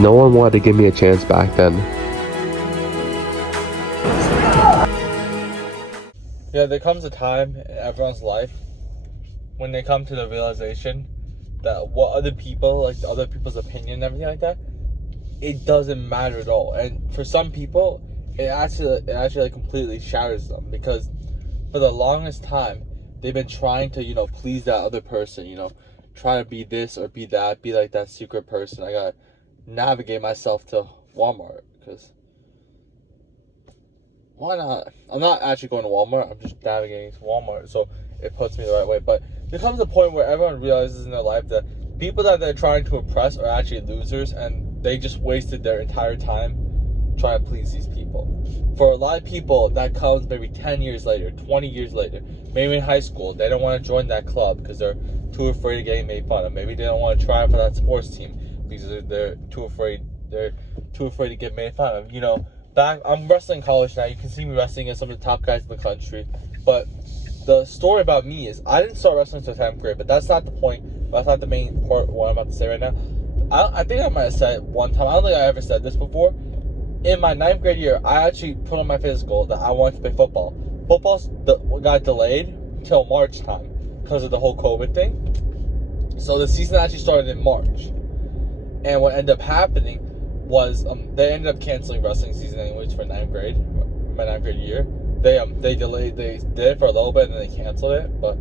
No one wanted to give me a chance back then. Yeah, there comes a time in everyone's life when they come to the realization that what other people, like other people's opinion and everything like that, it doesn't matter at all. And for some people, it actually like completely shatters them, because for the longest time they've been trying to, please that other person, try to be this or be that, be like that secret person. I gotta navigate myself to Walmart, because why not? I'm not actually going to Walmart, I'm just navigating to Walmart, so it puts me the right way. But there comes a point where everyone realizes in their life that people that they're trying to impress are actually losers, and they just wasted their entire time trying to please these people. For a lot of people, that comes maybe 10 years later, 20 years later. Maybe in high school, they don't want to join that club because they're too afraid of getting made fun of. Maybe they don't want to try for that sports team because they're too afraid. They're too afraid to get made fun of. I'm wrestling college now. You can see me wrestling against some of the top guys in the country. But the story about me is I didn't start wrestling until 10th grade, but that's not the point. That's not the main part of what I'm about to say right now. I think I might have said it one time. I don't think I ever said this before. In my 9th grade year, I actually put on my physical that I wanted to play football. Football got delayed until March time because of the whole COVID thing. So the season actually started in March. And what ended up happening was they ended up canceling wrestling season anyways for 9th grade, my 9th grade year. They did it for a little bit and then they canceled it. But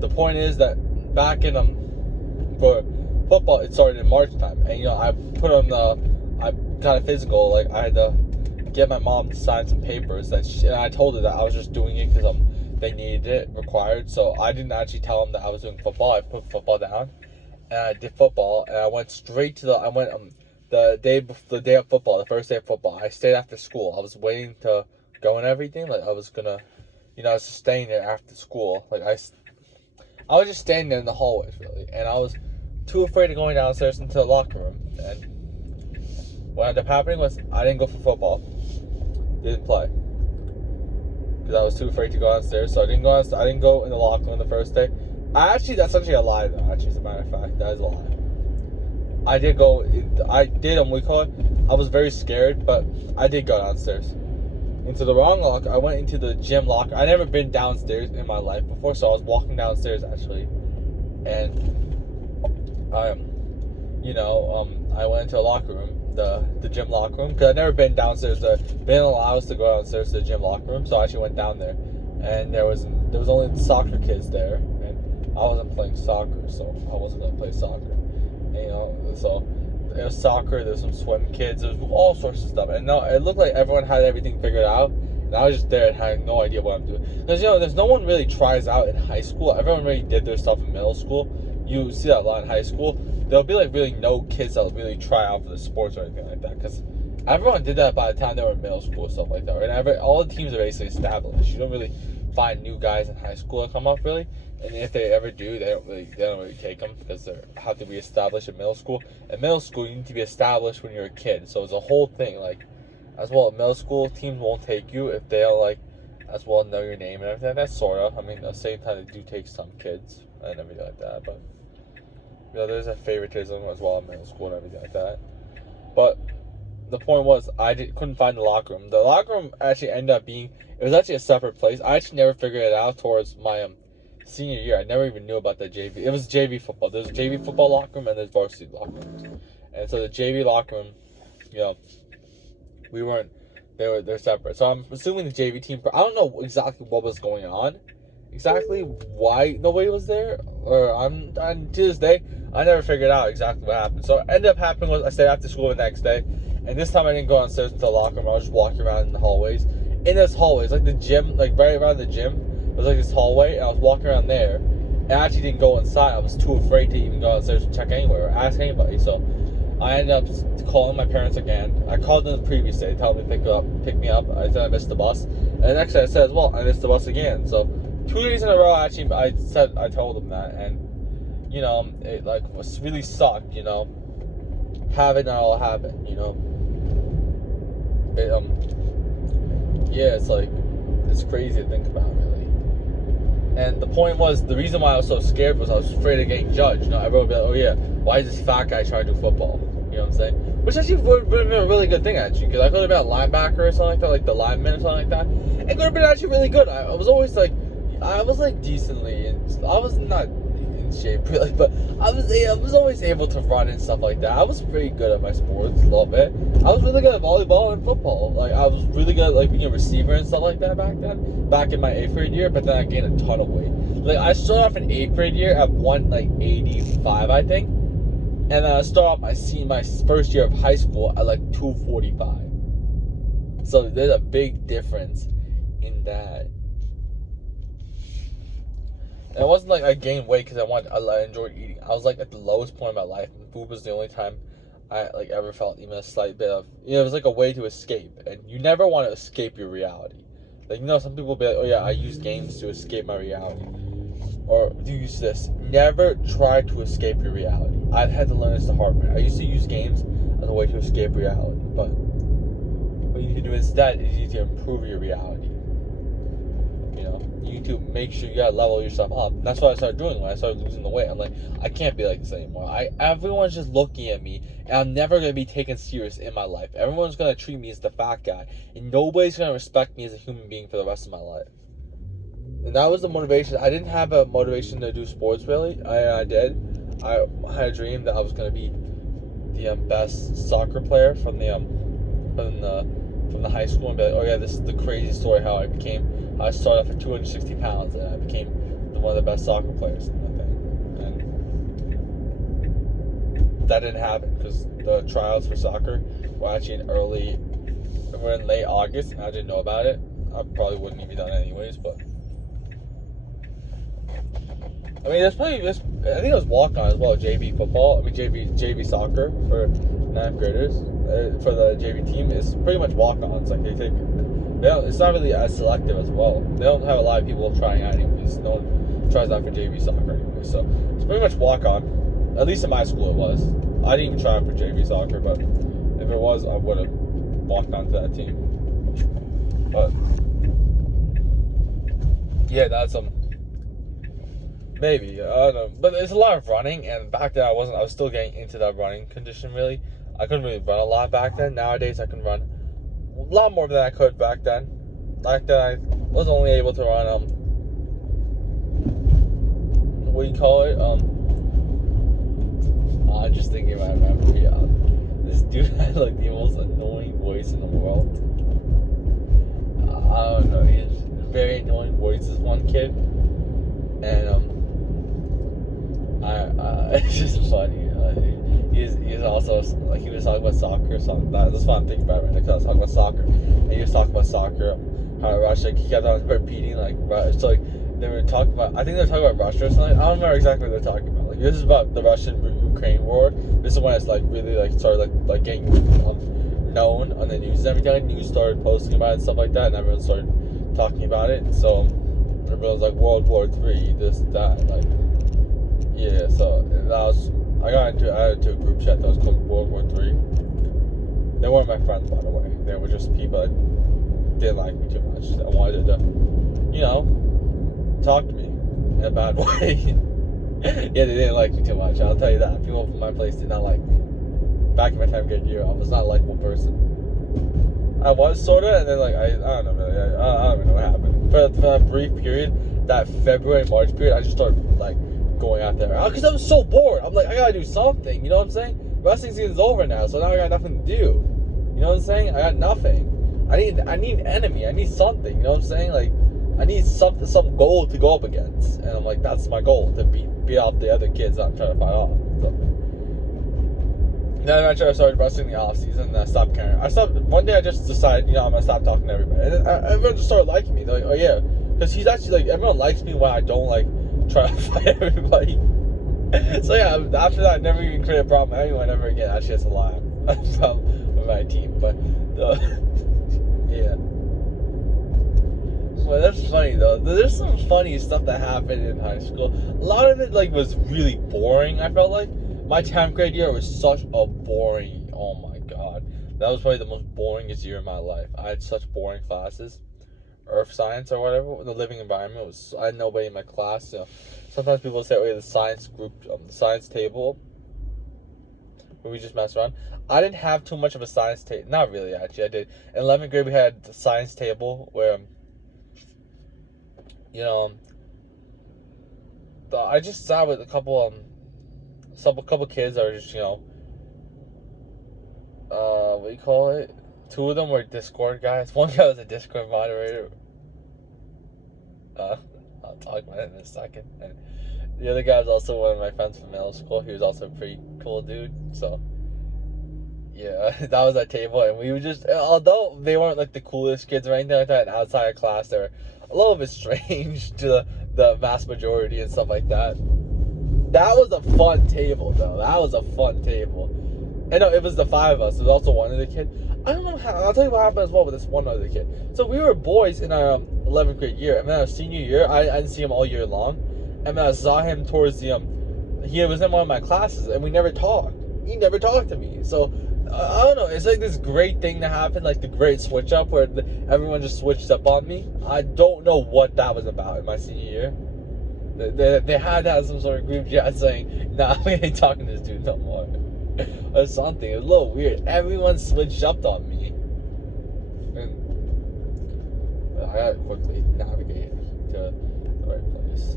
the point is that back in for football, it started in March time, and I got a physical. Like, I had to get my mom to sign some papers and I told her that I was just doing it because they needed it, required. So I didn't actually tell them that I was doing football. I put football down and I did football, and I went straight to the day of football, the first day of football. I stayed after school. I was waiting to go and everything. Like, I was gonna, I was just staying there after school. Like, I was just standing there in the hallways, really, and I was too afraid of going downstairs into the locker room. And what ended up happening was I didn't go for football, didn't play, because I was too afraid to go downstairs. So I didn't go in the locker room the first day. That's actually a lie, though. Actually, as a matter of fact, that is a lie. I did go. We call it. I was very scared, but I did go downstairs into the wrong locker. I went into the gym locker. I never been downstairs in my life before, so I was walking downstairs actually, and I went into a locker room, the gym locker room, because I'd never been downstairs. They didn't allow us to go downstairs to the gym locker room, so I actually went down there, and there was only soccer kids there, and I wasn't playing soccer, so I wasn't gonna play soccer. And, so there was soccer, there's some swim kids, there's all sorts of stuff, and it looked like everyone had everything figured out, and I was just there and had no idea what I'm doing. Because there's no one really tries out in high school. Everyone really did their stuff in middle school. You see that a lot in high school. There'll be like really no kids that'll really try out for the sports or anything like that, because everyone did that by the time they were in middle school, stuff like that. Right? All the teams are basically established. You don't really find new guys in high school that come up, really. And if they ever do, they don't really take them, because they have to be established in middle school. In middle school, you need to be established when you're a kid. So it's a whole thing. Like, as well, middle school teams won't take you if they don't as well know your name and everything. That's sort of. I mean, at the same time, they do take some kids and everything like that. But there's a favoritism as well in middle school and everything like that. But the point was, couldn't find the locker room. The locker room actually ended up being, it was actually a separate place. I actually never figured it out towards my senior year. I never even knew about the JV. It was JV football. There's a JV football locker room and there's varsity locker rooms. And so the JV locker room, they're separate. So I'm assuming the JV team, I don't know exactly what was going on, exactly why nobody was there, or to this day, I never figured out exactly what happened. So what ended up happening was I stayed after school the next day, and this time I didn't go downstairs into the locker room. I was just walking around in the hallways. In this hallway, it's like the gym, like right around the gym, was like this hallway, and I was walking around there, and I actually didn't go inside. I was too afraid to even go downstairs and check anywhere or ask anybody. So I ended up calling my parents again. I called them the previous day, telling them to pick me up. I said I missed the bus, and the next day I said as well, I missed the bus again. So 2 days in a row, actually, I told them that, and it was really sucked, having that all happen, it's crazy to think about, really. And the point was, the reason why I was so scared was I was afraid of getting judged. Everyone would be like, oh yeah, why is this fat guy trying to do football? know what I'm saying? Which actually would have been a really good thing, actually, because I could have been a linebacker or something like that, like the lineman or something like that. It could have been actually really good. I was always like, decently, and I was not in shape really, but I was always able to run and stuff like that. I was pretty good at my sports, a little bit. I was really good at volleyball and football. Like I was really good at like being a receiver and stuff like that back in my 8th grade year. But then I gained a ton of weight. Like I started off in 8th grade year at 185, I think, and then I started off my first year of high school at like 245. So there's a big difference in that. And it wasn't like I gained weight because I enjoyed eating. I was like at the lowest point of my life, and food was the only time I like ever felt even a slight bit of, it was like a way to escape, and you never want to escape your reality. Like, some people be like, oh yeah, I use games to escape my reality, or do use this. Never try to escape your reality. I've had to learn this the hard way. I used to use games as a way to escape reality, but what you can do instead is you need to improve your reality. You need to make sure you gotta level yourself up. That's what I started doing when I started losing the weight. I'm like, I can't be like this anymore. Everyone's just looking at me, and I'm never gonna be taken serious in my life. Everyone's gonna treat me as the fat guy, and nobody's gonna respect me as a human being for the rest of my life. And that was the motivation. I didn't have a motivation to do sports really. I did. I had a dream that I was gonna be the best soccer player from the high school, and be like, oh yeah, this is the crazy story how I started off at 260 pounds and I became one of the best soccer players in the thing. And that didn't happen because the trials for soccer were actually in late August, and I didn't know about it. I probably wouldn't even done it anyways, but I mean, I think it was walk-on as well, JV football. I mean, JV soccer for 9th graders. For the JV team, it's pretty much walk-ons. Like it's not really as selective as well. They don't have a lot of people trying out anyways. No one tries out for JV soccer anyway. So it's pretty much walk-on. At least in my school it was. I didn't even try out for JV soccer, but if it was, I would have walked on to that team. But yeah, that's maybe, I don't know. But there's a lot of running, and back then I was still getting into that running condition really. I couldn't really run a lot back then. Nowadays I can run a lot more than I could back then. Back then I was only able to run, what do you call it? I'm just thinking about it. This dude had like the most annoying voice in the world. I don't know, he has very annoying voice, this one kid. And it's just funny. He's also like, he was talking about soccer, so that's what I'm thinking about right now, because I was talking about soccer, and he was talking about soccer, how Russia, he kept on repeating like so like they were talking about, I think they were talking about Russia or something. I don't remember exactly what they're talking about. Like this is about the Russian-Ukraine war. This is when it's like really like started like getting known on the news and everything. News started posting about it and stuff like that, and everyone started talking about it. And so everyone was like World War III, this, that, like, yeah. So I got into a group chat that was called World War III. They weren't my friends, by the way. They were just people that didn't like me too much. That wanted to, talk to me in a bad way. Yeah, they didn't like me too much. I'll tell you that. People from my place did not like me. Back in my time grade year, I was not a likable person. I was sorta, and then like I don't know really. I don't even know what happened. For that brief period, that February-March period, I just started like going out there because I was so bored. I'm like, I gotta do something. You know what I'm saying? Wrestling season's over now, so now I got nothing to do. You know what I'm saying? I got nothing. I need an enemy. I need something. You know what I'm saying? Like, I need some goal to go up against, and I'm like, that's my goal, to beat off the other kids that I'm trying to fight off. So, then eventually I started wrestling in the off season, and I stopped caring. One day I just decided, I'm gonna stop talking to everybody, and then everyone just started liking me. They're like, oh yeah, because he's actually like, everyone likes me when I don't like try to fight everybody. So yeah, after that I never even created a problem with anyone ever again. Actually, it's a lie. With my team, but yeah. Well, that's funny though. There's some funny stuff that happened in high school. A lot of it like was really boring. I felt like my 10th grade year was such a boring. Oh my god, that was probably the most boringest year of my life. I had such boring classes. Earth science or whatever, the living environment was. I had nobody in my class. Sometimes people say, "Oh, yeah, the science group, the science table." where we just messed around. I didn't have too much of a science table. Not really, actually. I did. In 11th grade, we had the science table where, you know, I just sat with a couple kids that were just, what do you call it? Two of them were Discord guys. One guy was a Discord moderator. I'll talk about it in a second. And the other guy was also one of my friends from middle school. He was also a pretty cool dude. So, yeah, that was our table. And we were just, although they weren't like the coolest kids or anything like that, and outside of class, they were a little bit strange to the vast majority and stuff like that. That was a fun table, though. That was a fun table. And no, it was the five of us. There was also one other kid. I don't know how. I'll tell you what happened as well with this one other kid. So we were boys in our 11th grade year. And then our senior year, I didn't see him all year long. And then I saw him towards the, he was in one of my classes. And we never talked. He never talked to me. So, I don't know. It's like this great thing that happened. Like the great switch up where everyone just switched up on me. I don't know what that was about in my senior year. They had to have some sort of group chat saying, nah, we ain't talking to this dude no more. Or something. It was a little weird. Everyone switched up on me. And I gotta quickly navigate to the right place.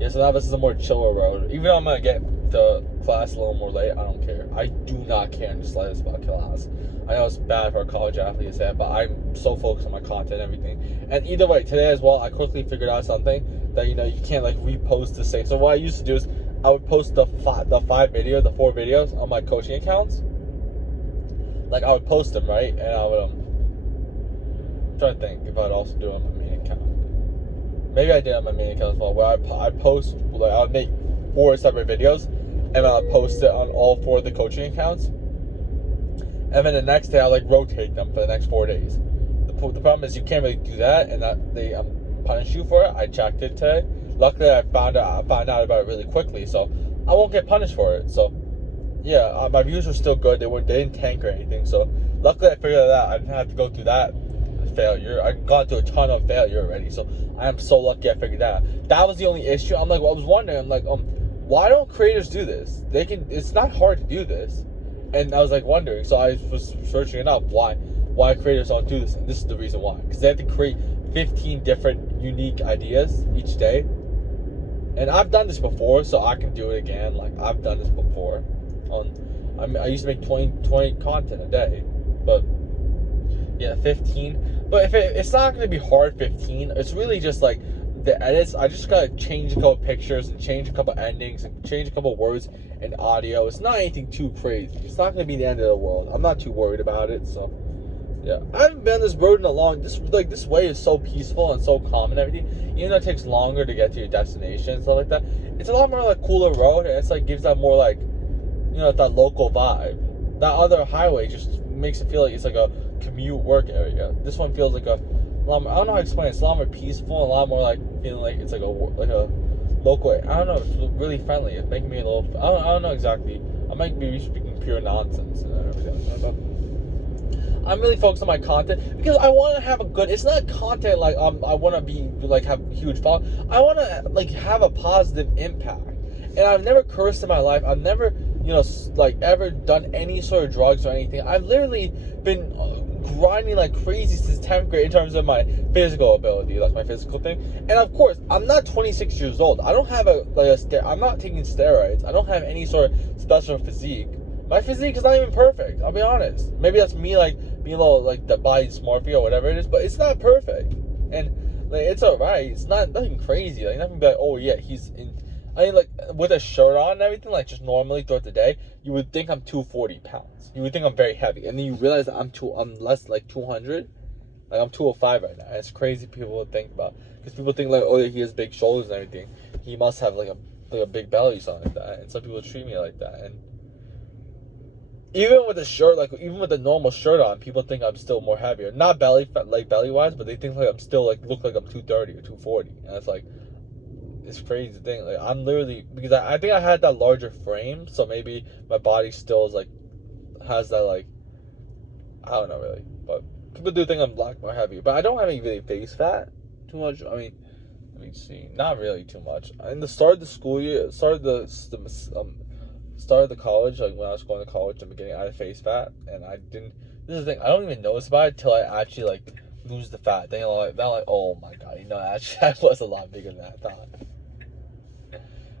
Yeah, so now this is a more chiller road. Even though I'm gonna get to class a little more late, I don't care. I do not care in the slightest about class. I know it's bad for a college athlete to say that, but I'm so focused on my content and everything. And either way, today as well, I quickly figured out something that, you can't like repost the same. So what I used to do is I would post the four videos on my coaching accounts. Like I would post them, right? And I would try to think if I'd also do it on my main account. Maybe I did on my main account as well, where I'd post, like I would make 4 separate videos, and I'd post it on all 4 of the coaching accounts. And then the next day, I'll like rotate them for the next 4 days. The problem is you can't really do that, and that they punish you for it. I checked it today. Luckily, I found out about it really quickly, so I won't get punished for it. So, yeah, my views were still good. They didn't tank or anything. So, luckily, I figured it out. I didn't have to go through that failure. I've gone through a ton of failure already, so I am so lucky I figured that out. That was the only issue. I'm like, well, I was wondering, I'm like, why don't creators do this? It's not hard to do this. And I was like wondering, so I was searching it up, why creators don't do this, and this is the reason why. Because they have to create 15 different unique ideas each day. And I've done this before, so I can do it again. Like, I've done this before. I used to make 20 content a day. But, yeah, 15. But it's not going to be hard 15. It's really just like the edits. I just got to change a couple pictures and change a couple endings and change a couple words and audio. It's not anything too crazy. It's not going to be the end of the world. I'm not too worried about it, so yeah. I haven't been on this road in a long. This way is so peaceful and so calm and everything. Even though it takes longer to get to your destination and stuff like that, it's a lot more like cooler road, and it's like gives that more like, that local vibe. That other highway just makes it feel like it's like a commute work area. This one feels like I don't know how to explain it. It's a lot more peaceful and a lot more like feeling like it's like a local. I don't know. It's really friendly. It's making me a little. I don't know exactly. I might be speaking pure nonsense and everything. I'm really focused on my content because I want to have a good. It's not content like I want to be like have huge following. I want to like have a positive impact. And I've never cursed in my life. I've never like ever done any sort of drugs or anything. I've literally been grinding like crazy since 10th grade in terms of my physical ability, like my physical thing. And of course, I'm not 26 years old. I don't have I'm not taking steroids. I don't have any sort of special physique. My physique is not even perfect. I'll be honest. Maybe that's me like being a little like the body dysmorphia or whatever it is, but it's not perfect. And like it's alright. It's nothing crazy. Like nothing be like, oh yeah, he's in. I mean, like, with a shirt on and everything, like, just normally throughout the day, you would think I'm 240 pounds. You would think I'm very heavy. And then you realize that I'm less, like, 200. Like, I'm 205 right now. And it's crazy people would think about. Because people think, like, oh, he has big shoulders and everything. He must have, like a big belly or something like that. And some people treat me like that. And even with the shirt, like, even with the normal shirt on, people think I'm still more heavier. Not belly-wise, but they think, like, I'm still, like, look like I'm 230 or 240. And it's like, it's crazy thing. Like I'm literally because I think I had that larger frame, so maybe my body still is like has that like I don't know really, but people do think I'm more heavy, but I don't have any really face fat too much. I mean, Let me see. Not really too much. In the start of the school year, start of the college, like when I was going to college in the beginning, I had face fat, and I didn't. This is the thing. I don't even notice about it till I actually like lose the fat. Then like, oh my god, actually I was a lot bigger than I thought.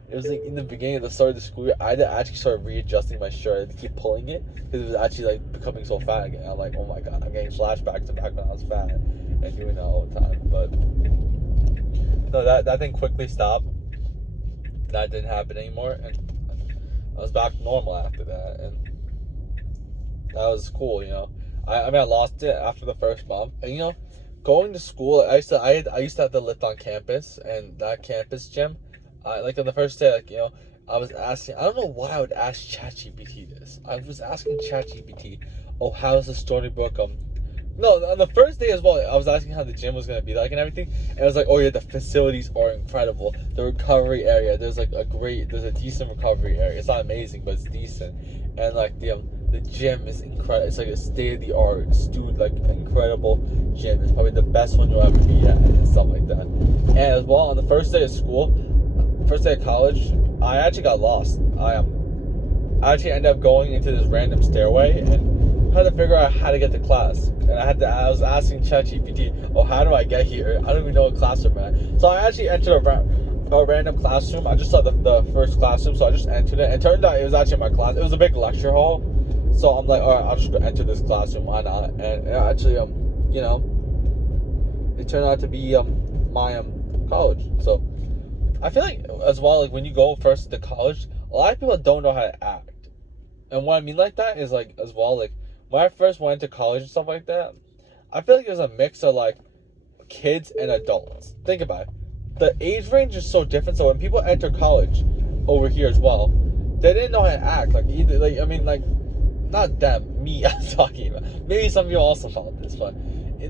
It was like in the beginning of the start of the school year, I had to actually start readjusting my shirt. I had to keep pulling it because it was actually like becoming so fat again. I'm like, oh my god, I'm getting flashbacks to back when I was fat and doing that all the time. But no, that thing quickly stopped. That didn't happen anymore, and I was back to normal after that, and that was cool. I mean, I lost it after the first month, and going to school, I used to have to lift on campus, and that campus gym. Like on the first day, I was asking. I don't know why I would ask ChatGPT this. I was asking ChatGPT, "Oh, how's the Storybook?" No, on the first day as well, I was asking how the gym was gonna be like and everything, and it was like, "Oh yeah, the facilities are incredible. The recovery area, there's a decent recovery area. It's not amazing, but it's decent, and like the gym is incredible. It's like a state of the art, like incredible gym. It's probably the best one you'll ever be at, and stuff like that." And as well, on the first day of school. First day of college, I actually got lost. I actually ended up going into this random stairway and had to figure out how to get to class. And I was asking ChatGPT, "Oh, how do I get here? I don't even know what classroom I'm at." So I actually entered a random classroom. I just saw the first classroom, so I just entered it. And it turned out it was actually my class. It was a big lecture hall. So I'm like, all right, I'll just go enter this classroom. Why not? And actually, it turned out to be my college. So I feel like as well, like when you go first to college, a lot of people don't know how to act. And what I mean like that is like as well, like when I first went to college and stuff like that, I feel like there's a mix of like kids and adults. Think about it. The age range is so different. So when people enter college over here as well, they didn't know how to act. Like either not them, me I'm talking about. Maybe some of you also felt this, but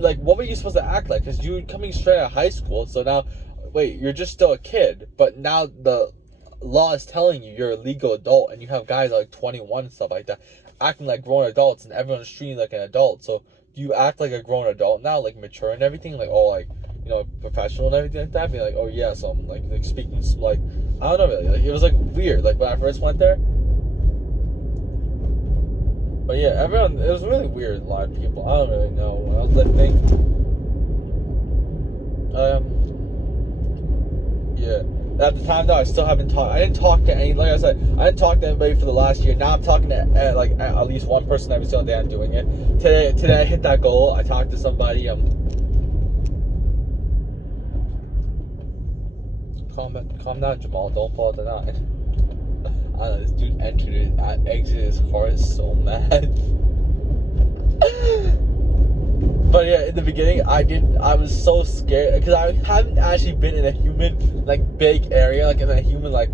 like what were you supposed to act like? Because you're coming straight out of high school, so now wait, you're just still a kid, but now the law is telling you you're a legal adult, and you have guys like 21 and stuff like that acting like grown adults, and everyone's treating you like an adult. So do you act like a grown adult now, like mature and everything, like all like professional and everything like that? Be like, oh yeah, so I'm like speaking like I don't know really. Like it was like weird, like when I first went there. But yeah, it was really weird. A lot of people, I don't really know. When I was lifting, yeah. At the time though, I still haven't talked. I didn't talk to any. Like I said, I didn't talk to anybody for the last year. Now I'm talking to at least one person every single day. I'm doing it. Today I hit that goal. I talked to somebody. Calm down, Jamal. Don't fall out the nine. I don't know. This dude exited his car. Is so mad. But yeah, in the beginning, I was so scared because I haven't actually been in a human like big area, like in a human like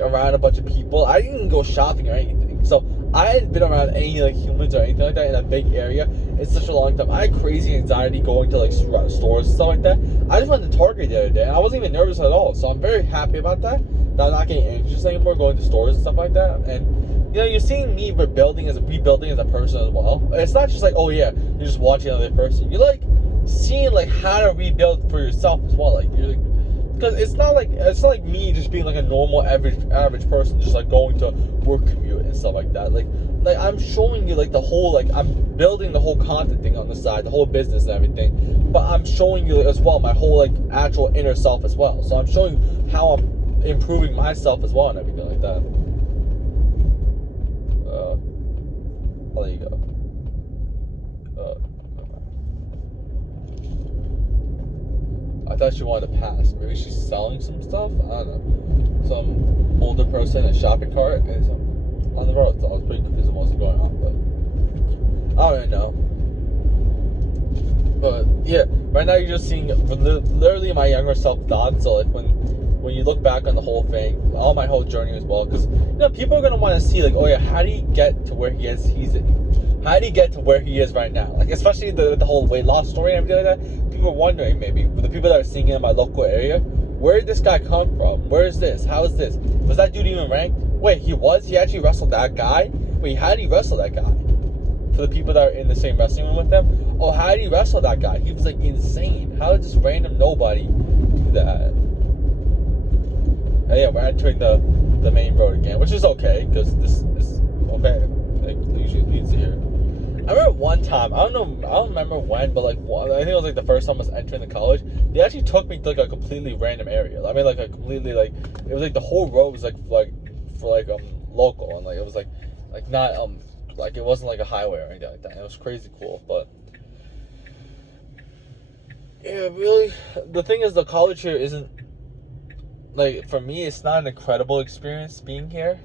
around a bunch of people. I didn't even go shopping or anything, so I hadn't been around any like humans or anything like that in a big area in such a long time. I had crazy anxiety going to like stores and stuff like that. I just went to Target the other day, and I wasn't even nervous at all. So I'm very happy about that. That I'm not getting anxious anymore going to stores and stuff like that. And you're seeing me rebuilding as a person as well. It's not just like, oh yeah, you're just watching another person. You're like seeing like how to rebuild for yourself as well. Like you're like, because it's not like me just being like a normal average person, just like going to work commute and stuff like that. Like I'm showing you like the whole, like I'm building the whole content thing on the side, the whole business and everything. But I'm showing you as well my whole like actual inner self as well. So I'm showing you how I'm improving myself as well and everything like that. I'll let you go. I thought she wanted to pass. Maybe she's selling some stuff? I don't know. Some older person in a shopping cart and some on the road. So I was pretty confused with what's going on, but I don't really know. But yeah, right now you're just seeing literally my younger self thoughts. So like when you look back on the whole thing, all my whole journey as well, because people are gonna want to see like, oh yeah, how do you get to where he is? How do you get to where he is right now? Like especially the whole weight loss story and everything like that. People are wondering maybe, with the people that are seeing it in my local area, where did this guy come from? Where is this? How is this? Was that dude even ranked? Wait, he actually wrestled that guy? Wait, how did he wrestle that guy? For the people that are in the same wrestling room with them, oh, how did he wrestle that guy? He was like insane. How did this random nobody do that? And yeah, we're entering the main road again, which is okay because this is okay. Like usually leads to here. I remember one time, I don't remember when, but like I think it was like the first time I was entering the college. They actually took me to like a completely random area. I mean, like a completely like it was like the whole road was like for like local, and like it was like not like it wasn't like a highway or anything like that. And it was crazy cool, but yeah, really, the thing is the college here isn't like for me. It's not an incredible experience being here,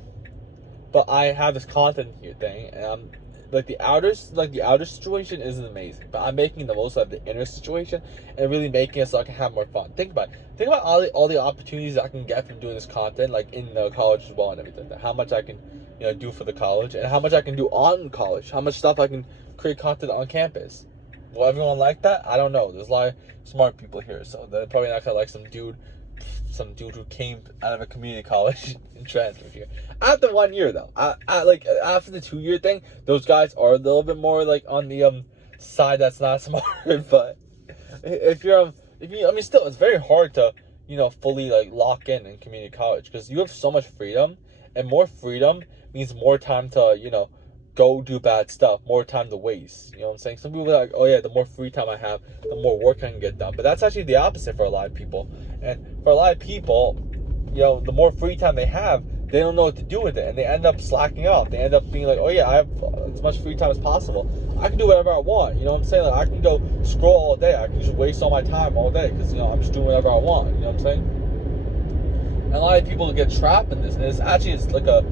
but I have this content here thing, and I'm like the outer situation isn't amazing, but I'm making the most of the inner situation and really making it so I can have more fun. Think about all the opportunities I can get from doing this content, like in the college as well and everything. How much I can do for the college, and how much I can do on college. How much stuff I can create content on campus. Will everyone like that? I don't know. There's a lot of smart people here, so they're probably not gonna like some dude who came out of a community college and transferred here. After 1 year though, I like after the 2 year thing, those guys are a little bit more like on the side that's not smart. But if you I mean, still, it's very hard to fully like lock in community college because you have so much freedom, and more freedom means more time to go do bad stuff, more time to waste. You know what I'm saying? Some people are like, oh yeah, the more free time I have, the more work I can get done. But that's actually the opposite for a lot of people. And for a lot of people, the more free time they have, they don't know what to do with it, and they end up slacking off. They end up being like, oh yeah, I have as much free time as possible. I can do whatever I want. You know what I'm saying? Like I can go scroll all day. I can just waste all my time all day because I'm just doing whatever I want. You know what I'm saying? And a lot of people get trapped in this, and it's like a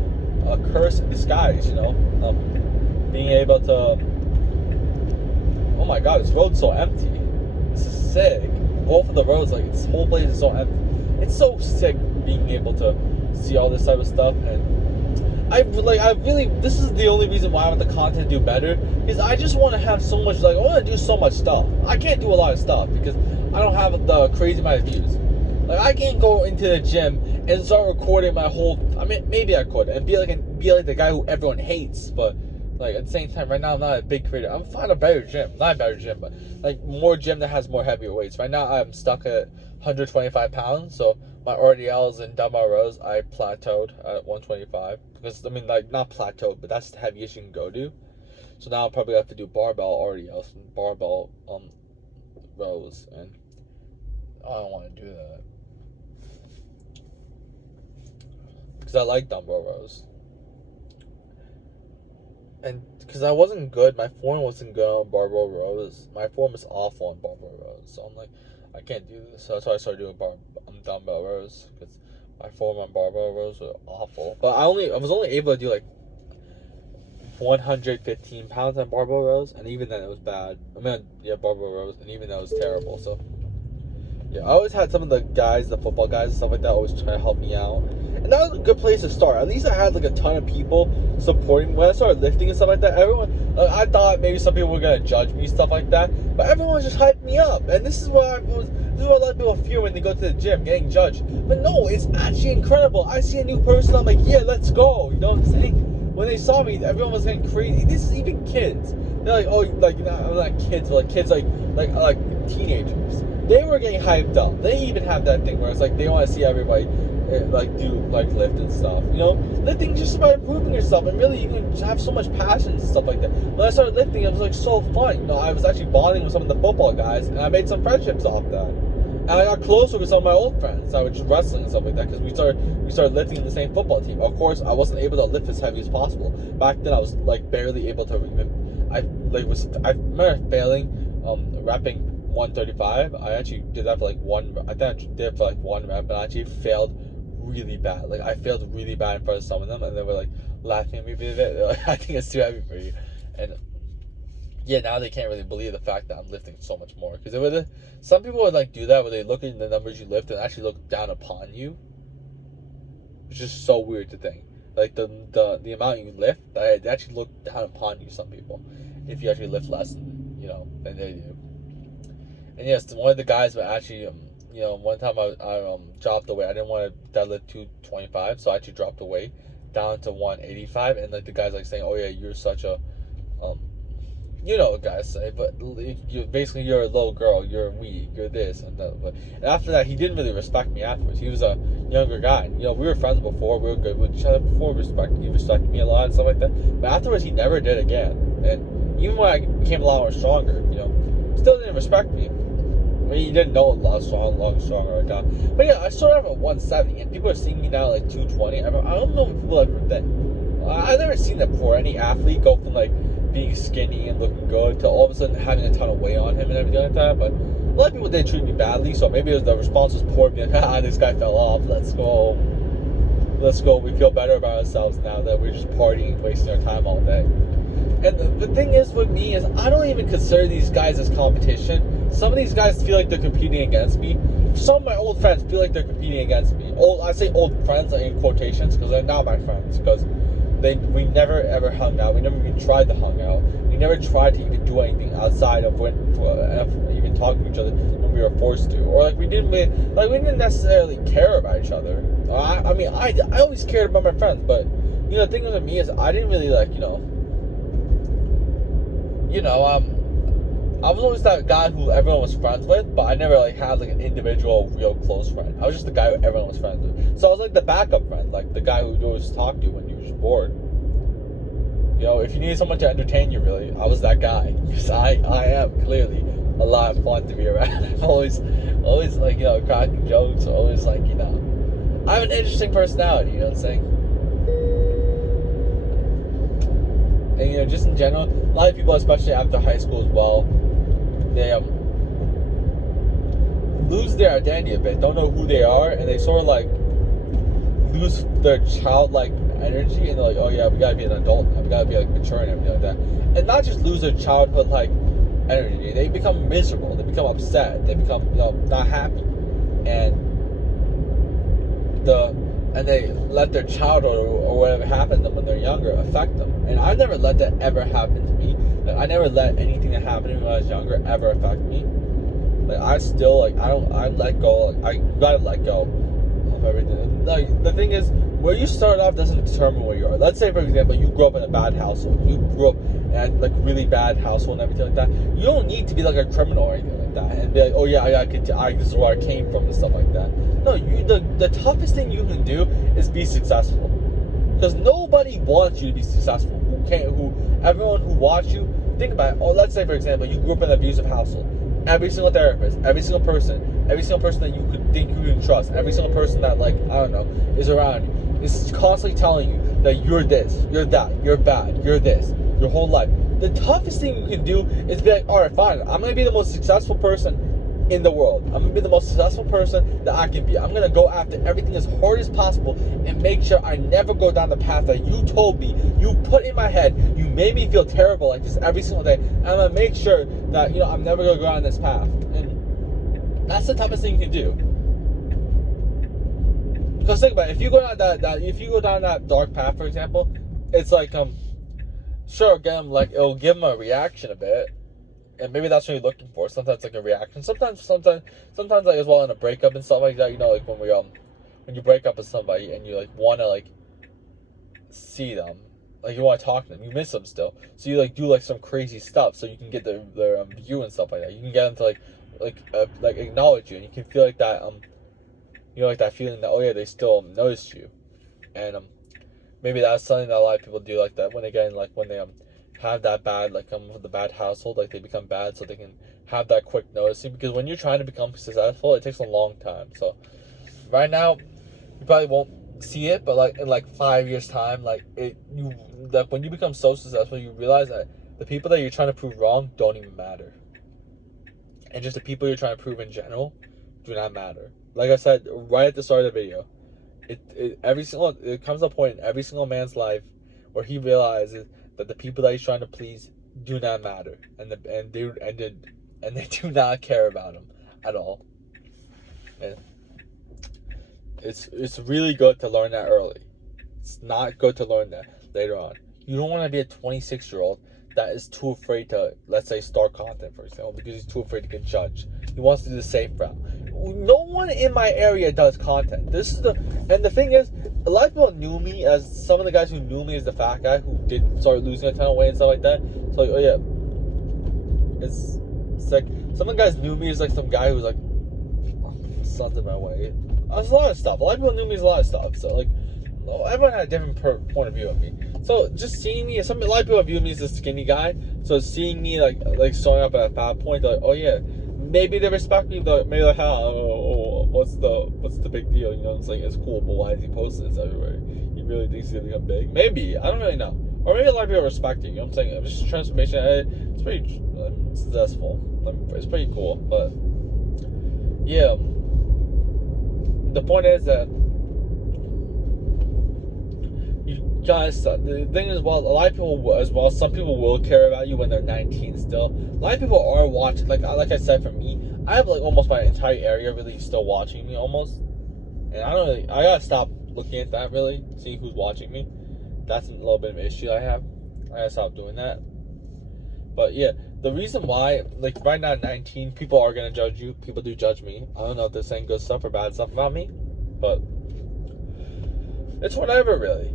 curse in disguise. Being able to. Oh my God, this road's so empty. This is sick. Both of the roads, like this whole place is so empty. It's so sick being able to see all this type of stuff, and I really this is the only reason why I want the content to do better, because I just want to have so much, like I want to do so much stuff. I can't do a lot of stuff because I don't have the crazy amount of views. Like I can't go into the gym and start recording my whole. I mean, maybe I could and be like the guy who everyone hates, but like at the same time, right now I'm not a big creator. I'm finding a better gym, not a better gym, but like more gym that has more heavier weights. Right now I'm stuck at 125 pounds, so my RDLs and dumbbell rows I plateaued at 125 because I mean like not plateaued, but that's the heaviest you can go to. So now I'll probably have to do barbell RDLs and barbell rows, and I don't want to do that because I like dumbbell rows. And because I wasn't good, my form wasn't good on barbell rows. My form is awful on barbell rows. So I'm like, I can't do this. So that's why I started doing dumbbell rows, because my form on barbell rows were awful. But I was only able to do like 115 pounds on barbell rows, and even then it was bad. I mean, yeah, barbell rows, and even that was terrible. So yeah, I always had some of the guys, the football guys and stuff like that, always try to help me out. And that was a good place to start. At least I had like a ton of people supporting. When I started lifting and stuff like that, everyone, I thought maybe some people were gonna judge me, stuff like that, but everyone was just hyping me up. And this is what a lot of people fear when they go to the gym, getting judged. But no, it's actually incredible. I see a new person, I'm like, yeah, let's go. You know what I'm saying? When they saw me, everyone was getting crazy. This is even kids. They're like, oh, like not kids, but like kids like teenagers. They were getting hyped up. They even have that thing where it's like they want to see everybody like do like lift and stuff. Lifting is just about improving yourself, and really you can have so much passion and stuff like that. When I started lifting, it was like so fun. I was actually bonding with some of the football guys, and I made some friendships off that. And I got closer with some of my old friends. I was just wrestling and stuff like that because we started lifting in the same football team. Of course, I wasn't able to lift as heavy as possible. Back then, I was like barely able to even. I remember failing repping 135. I actually did that for like one. I think I did it for like one rep, and I actually failed really bad. Like I failed really bad in front of some of them, and they were like laughing at me a bit. They're like, I think it's too heavy for you. And yeah, now they can't really believe the fact that I'm lifting so much more. Because some people would like do that where they look at the numbers you lift and actually look down upon you, which is so weird to think. Like the amount you lift, they actually look down upon you. Some people, if you actually lift less than they do. And yes, one of the guys would actually, one time I dropped the weight. I didn't want to deadlift 225, so I actually dropped the weight down to 185. And like the guy's like saying, "Oh yeah, you're such a, you know what guys say, but basically you're a little girl, you're weak, you're this and that. But and after that, he didn't really respect me afterwards. He was a younger guy. You know, we were friends before, we were good with each other before. He respected me a lot and stuff like that. But afterwards, he never did again. And even when I became a lot more stronger, you know, still didn't respect me. I mean, he didn't know a lot stronger right now. But yeah, I started off at 170, and people are seeing me now like 220. I don't know what people ever think. I've never seen that before. Any athlete go from like being skinny and looking good to all of a sudden having a ton of weight on him and everything like that. But a lot of people did treat me badly, so maybe the response was poor, being like, this guy fell off, let's go. We feel better about ourselves now that we're just partying and wasting our time all day. And the thing is with me is I don't even consider these guys as competition. Some of these guys feel like they're competing against me. Some of my old friends feel like they're competing against me. I say old friends in quotations because they're not my friends, because we never ever hung out. We never even tried to hang out. We never tried to even do anything outside of even talking to each other when we were forced to, or we didn't necessarily care about each other. I mean, I always cared about my friends, but you know, the thing with me is I didn't really I was always that guy who everyone was friends with, but I never had an individual real close friend. I was just the guy who everyone was friends with. So I was like the backup friend, like the guy who you always talk to when you were just bored. You know, if you needed someone to entertain you, really, I was that guy. Because I am clearly a lot of fun to be around. I'm always cracking jokes, always I have an interesting personality, you know what I'm saying? And just in general, a lot of people, especially after high school as well, they lose their identity a bit, don't know who they are, and they sort of lose their childlike energy, and they're like, oh yeah, we gotta be an adult now, we gotta be mature and everything like that. And not just lose their childhood energy, they become miserable, they become upset, they become not happy, and they let their childhood or whatever happened to them when they're younger affect them. And I never let that ever happen to me. I never let anything that happened to me when I was younger ever affect me. I still I let go. I gotta let go of everything. The thing is, where you start off doesn't determine where you are. Let's say, for example, you grew up in a bad household. You grew up in a really bad household and everything like that. You don't need to be a criminal or anything like that and be like, oh yeah, this is where I came from and stuff like that. No, the toughest thing you can do is be successful, because nobody wants you to be successful. Everyone who wants you, think about it. Oh, let's say, for example, you grew up in an abusive household. Every single therapist, every single person that you could think you can trust, every single person that is around you, is constantly telling you that you're this, you're that, you're bad, you're this, your whole life. The toughest thing you can do is be like, alright, fine, I'm gonna be the most successful person in the world. I'm gonna be the most successful person that I can be. I'm gonna go after everything as hard as possible and make sure I never go down the path that you told me, you put in my head, you made me feel terrible like this every single day. And I'm gonna make sure that I'm never gonna go down this path. And that's the toughest thing you can do. Because think about it, if you go down that dark path, for example, it's sure, again, it'll give them a reaction a bit. And maybe that's what you're looking for. Sometimes a reaction. Sometimes as well in a breakup and stuff like that. When you break up with somebody and you wanna see them, you wanna talk to them, you miss them still. So you do some crazy stuff so you can get their view and stuff like that. You can get them to acknowledge you, and you can feel that that feeling that, oh yeah, they still noticed you. And maybe that's something that a lot of people do like that when they get in when they have that bad the bad household, they become bad so they can have that quick noticing, because when you're trying to become successful, it takes a long time. So right now you probably won't see it, but in 5 years time, when you become so successful, you realize that the people that you're trying to prove wrong don't even matter, and just the people you're trying to prove in general do not matter. Like I said right at the start of the video, it comes a point in every single man's life where he realizes that the people that he's trying to please do not matter, and they do not care about him at all. And it's really good to learn that early. It's not good to learn that later on. You don't want to be a 26-year-old that is too afraid to, let's say, start content, for example, because he's too afraid to get judged. He wants to do the safe route. No one in my area does content. And the thing is, a lot of people knew me as, some of the guys who knew me as the fat guy who did start losing a ton of weight and stuff like that. So, oh yeah, It's like some of the guys knew me as like some guy who's like, oh, sun's in my way. There's a lot of stuff. A lot of people knew me as a lot of stuff. So like, everyone had a different point of view of me. So just seeing me, a lot of people view me as a skinny guy. So seeing me like showing up at a fat point, they're like, oh yeah, maybe they respect me. But maybe like, what's the big deal? You know, it's like it's cool, but why is he posting this everywhere? He really thinks he's gonna become big? Maybe, I don't really know. Or maybe a lot of people respect you. You know what I'm saying? It's just a transformation. It's pretty successful. It's pretty cool. But yeah, the point is that you guys. The thing is, well, a lot of people as well. Some people will care about you when they're 19 still. A lot of people are watching. Like I said, for me, I have like almost my entire area really still watching me almost, and I don't really. I gotta stop looking at that really, seeing who's watching me. That's a little bit of an issue I have. I gotta stop doing that. But yeah, the reason why, like right now at 19, people are gonna judge you. People do judge me. I don't know if they're saying good stuff or bad stuff about me, but it's whatever really.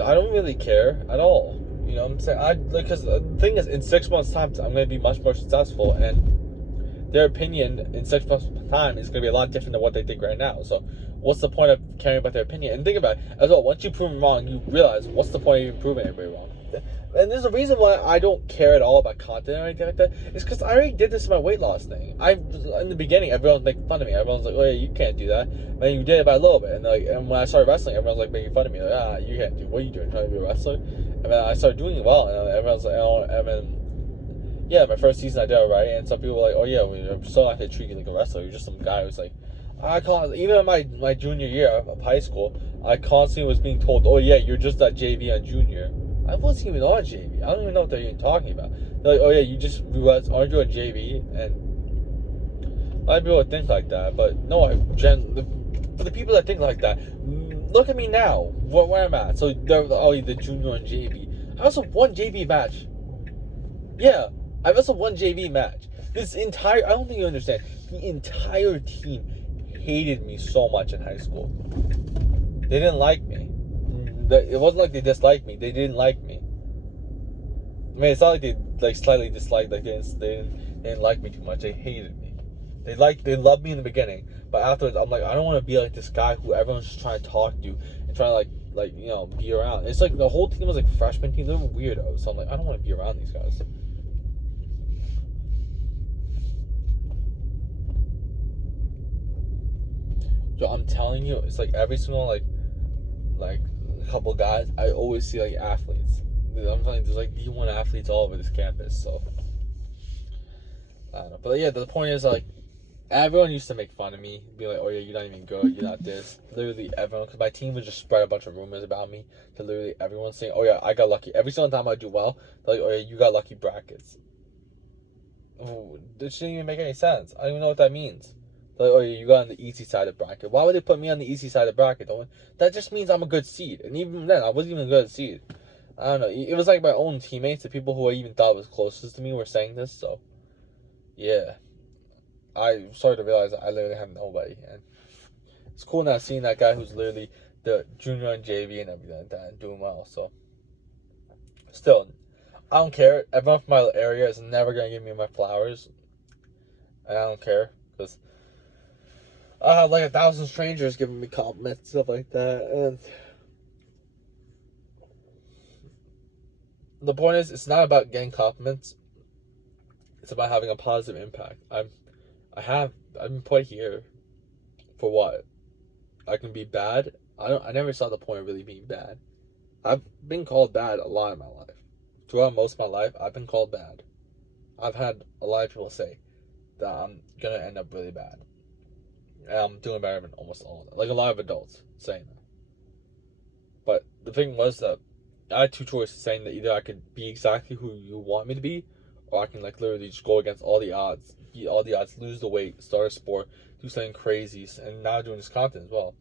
I don't really care at all. You know what I'm saying? Because the thing is, in 6 months' time, I'm gonna be much more successful, and their opinion in 6 months' time is gonna be a lot different than what they think right now. So what's the point of caring about their opinion? And think about it as well. Once you prove them wrong, you realize what's the point of even proving everybody wrong. And there's a reason why I don't care at all about content or anything like that. It's because I already did this in my weight loss thing. In the beginning, everyone was making fun of me. Everyone's like, "Oh yeah, you can't do that." And you did it by a little bit. And when I started wrestling, everyone's like making fun of me. Like, you can't do. What are you doing? Trying to be a wrestler? And then I started doing it well, and everyone's like, "Oh," and then yeah, my first season I did it right, and some people were like, "Oh yeah, we're so not gonna treat you like a wrestler. You're just some guy who's like." Even in my junior year of high school, I constantly was being told, "Oh yeah, you're just that JV on junior." I wasn't even on JV. I don't even know what they're even talking about. They're like, "Oh yeah, aren't you a JV?" And a lot of people would think like that, but no, for the people that think like that, look at me now, where I'm at. So they're the junior and JV. I also won JV match. Yeah, I also won JV match. I don't think you understand. The entire team hated me so much in high school. They didn't like me. It wasn't like they disliked me. They didn't like me. I mean, it's not like they like slightly disliked. Like they didn't like me too much. They hated me. They loved me in the beginning, but afterwards, I'm like, I don't want to be like this guy who everyone's just trying to talk to and trying to like be around. It's like the whole team was like freshman team. They were weirdos. So I'm like, I don't want to be around these guys. So I'm telling you, it's like every single like a couple guys, I always see like athletes. I'm telling you, there's like D1 athletes all over this campus. So I don't know, but yeah, the point is like everyone used to make fun of me, be like, "Oh yeah, you're not even good, you're not this." Literally everyone, because my team would just spread a bunch of rumors about me to literally everyone saying, "Oh yeah, I got lucky." Every single time I do well, they're like, "Oh yeah, you got lucky brackets." Oh, this shouldn't even make any sense. I don't even know what that means. Like, oh, you got on the easy side of bracket. Why would they put me on the easy side of bracket? That just means I'm a good seed. And even then, I wasn't even a good seed. I don't know. It was like my own teammates, the people who I even thought was closest to me, were saying this. So, yeah, I started to realize that I literally have nobody. And it's cool now seeing that guy who's literally the junior and JV and everything like that and doing well. So, still, I don't care. Everyone from my area is never gonna give me my flowers, and I don't care because I have like 1,000 strangers giving me compliments and stuff like that. And the point is, it's not about getting compliments. It's about having a positive impact. I've been put here for what? I can be bad. I never saw the point of really being bad. I've been called bad a lot in my life. Throughout most of my life, I've been called bad. I've had a lot of people say that I'm gonna end up really bad. And I'm doing better than almost all of them. Like a lot of adults saying that. But the thing was that I had two choices, saying that either I could be exactly who you want me to be, or I can like literally just go against all the odds, beat all the odds, lose the weight, start a sport, do something crazy, and now doing this content as well.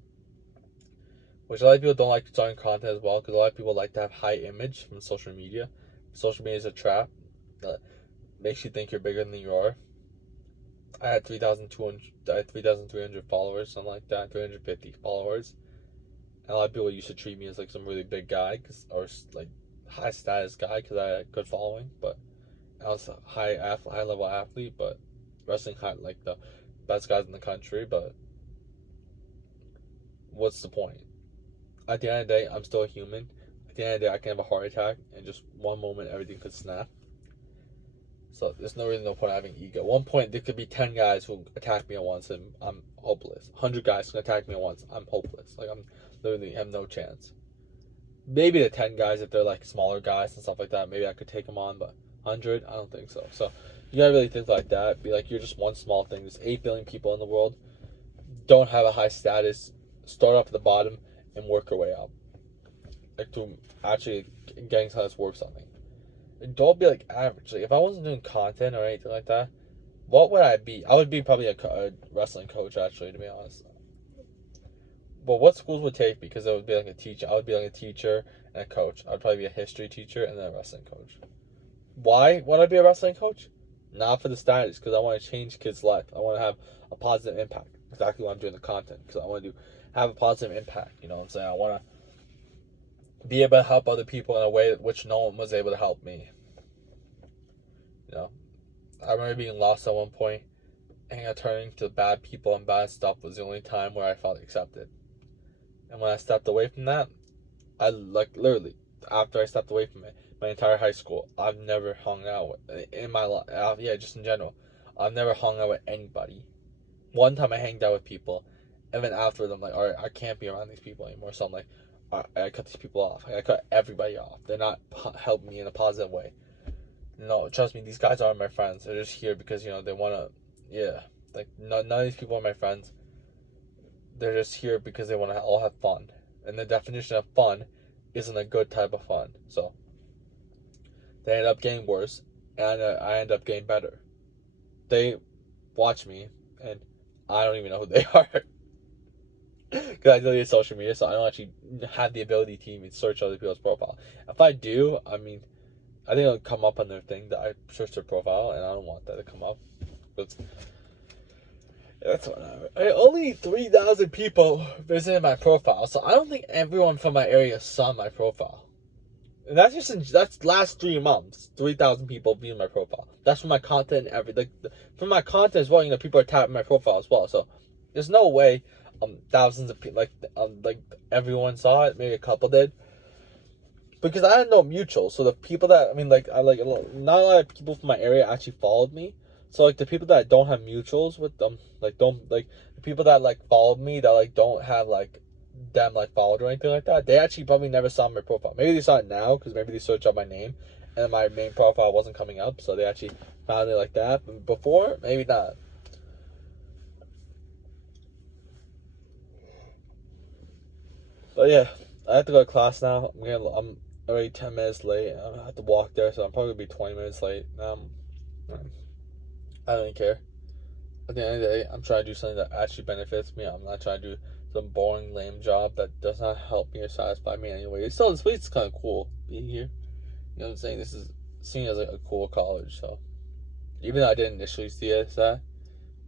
Which a lot of people don't like starting content as well, because a lot of people like to have high image from social media. Social media is a trap that makes you think you're bigger than you are. I had 3,300 followers, something like that, 350 followers. And a lot of people used to treat me as like some really big guy, or like high status guy, because I had good following. But I was a high level athlete, but wrestling had like the best guys in the country. But what's the point? At the end of the day, I'm still a human. At the end of the day, I can have a heart attack, and just one moment, everything could snap. So there's no point having ego. At one point, there could be 10 guys who attack me at once, and I'm hopeless. 100 guys can attack me at once, I'm hopeless. Like, I'm literally have no chance. Maybe the 10 guys, if they're like smaller guys and stuff like that, maybe I could take them on, but 100, I don't think so. So you gotta really think like that. Be like, you're just one small thing. There's 8 billion people in the world. Don't have a high status. Start off at the bottom and work your way up. Like, to actually getting something that's worth something. Don't be like average. Like, if I wasn't doing content or anything like that, what would I be? I would be probably a wrestling coach, actually, to be honest. But what schools would take me? Because it would be like a teacher. I would be like a teacher and a coach. I'd probably be a history teacher and then a wrestling coach. Why would I be a wrestling coach? Not for the status, because I want to change kids' life. I want to have a positive impact. Exactly why I'm doing the content, because I want to have a positive impact. You know what I'm saying? I want to be able to help other people in a way which no one was able to help me. You know, I remember being lost at one point, and turning to bad people and bad stuff was the only time where I felt accepted. And when I stepped away from that, I like literally after I stepped away from it, my entire high school, I've never hung out with, in my life. Yeah, just in general, I've never hung out with anybody. One time I hanged out with people, and then afterwards I'm like, all right, I can't be around these people anymore. So I'm like, I cut these people off. I cut everybody off. They're not helping me in a positive way. No, trust me, these guys aren't my friends. They're just here because, you know, they want to, yeah. Like, none of these people are my friends. They're just here because they want to all have fun. And the definition of fun isn't a good type of fun. So, they end up getting worse, and I end up getting better. They watch me, and I don't even know who they are. Because I deleted social media, so I don't actually have the ability to even search other people's profile. If I do, I mean, I think it'll come up on their thing that I searched their profile, and I don't want that to come up. But that's whatever. Only 3,000 people visited my profile, so I don't think everyone from my area saw my profile. And that's just that's last 3 months. 3,000 people viewed my profile. That's from my content and everything. From my content as well, you know, people are tapping my profile as well. So there's no way thousands of people like everyone saw it. Maybe a couple did. Because I had no mutuals, so the people that not a lot of people from my area actually followed me. So like the people that don't have mutuals with them, like don't like the people that like followed me that like don't have like them like followed or anything like that, they actually probably never saw my profile. Maybe they saw it now because maybe they searched up my name and my main profile wasn't coming up, so they actually found it like that. But before, maybe not. But yeah, I have to go to class now. I'm already 10 minutes late. I have to walk there, so I'm probably gonna be 20 minutes late. I don't even care. At the end of the day, I'm trying to do something that actually benefits me. I'm not trying to do some boring, lame job that does not help me or satisfy me anyway. It's still, this place is kind of cool being here. You know what I'm saying? This is seen as like a cool college, so even though I didn't initially see it as that,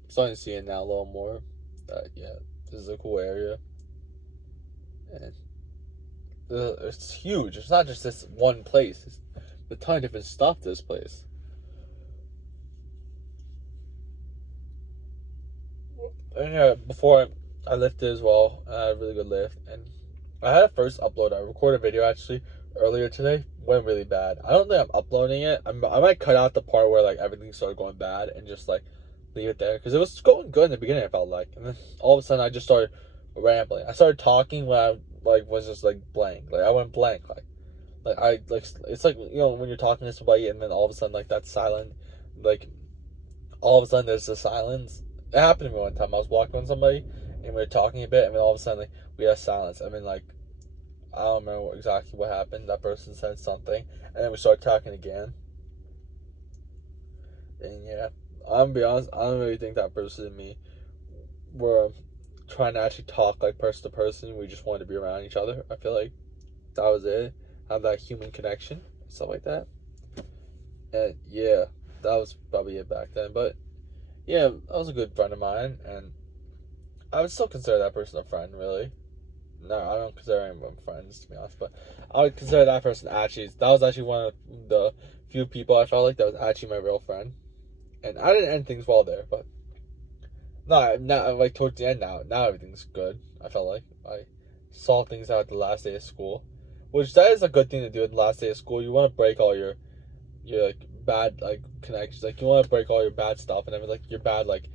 I'm starting to see it now a little more. Yeah, this is a cool area, and it's huge. It's not just this one place. It's a ton of different stuff. This place. And yeah, before I lifted as well, I had a really good lift, and I had a first upload. I recorded a video actually earlier today. Went really bad. I don't think I'm uploading it. I might cut out the part where like everything started going bad and just like leave it there because it was going good in the beginning. I felt like, and then all of a sudden I just started rambling. I started talking when I like was just like blank. Like I went blank. Like I like it's like, you know, when you're talking to somebody and then all of a sudden like that's silent. Like all of a sudden there's a silence. It happened to me one time. I was walking with somebody and we were talking a bit, and then all of a sudden like, we had silence. I mean, like, I don't remember exactly what happened. That person said something, and then we started talking again. And yeah, I'm gonna be honest, I don't really think that person and me were trying to actually talk like person to person. We just wanted to be around each other. I feel like that was it. Have that human connection, stuff like that. And yeah, that was probably it back then. But yeah, that was a good friend of mine, and I would still consider that person a friend, really. no, I don't consider anyone friends, to be honest. But I would consider that person actually. That was actually one of the few people I felt like that was actually my real friend. And I didn't end things well there, but no, now like towards the end now everything's good. I felt like I saw things out the last day of school, which that is a good thing to do at the last day of school. You want to break all your like bad like connections. Like you want to break all your bad stuff and everything, like your bad like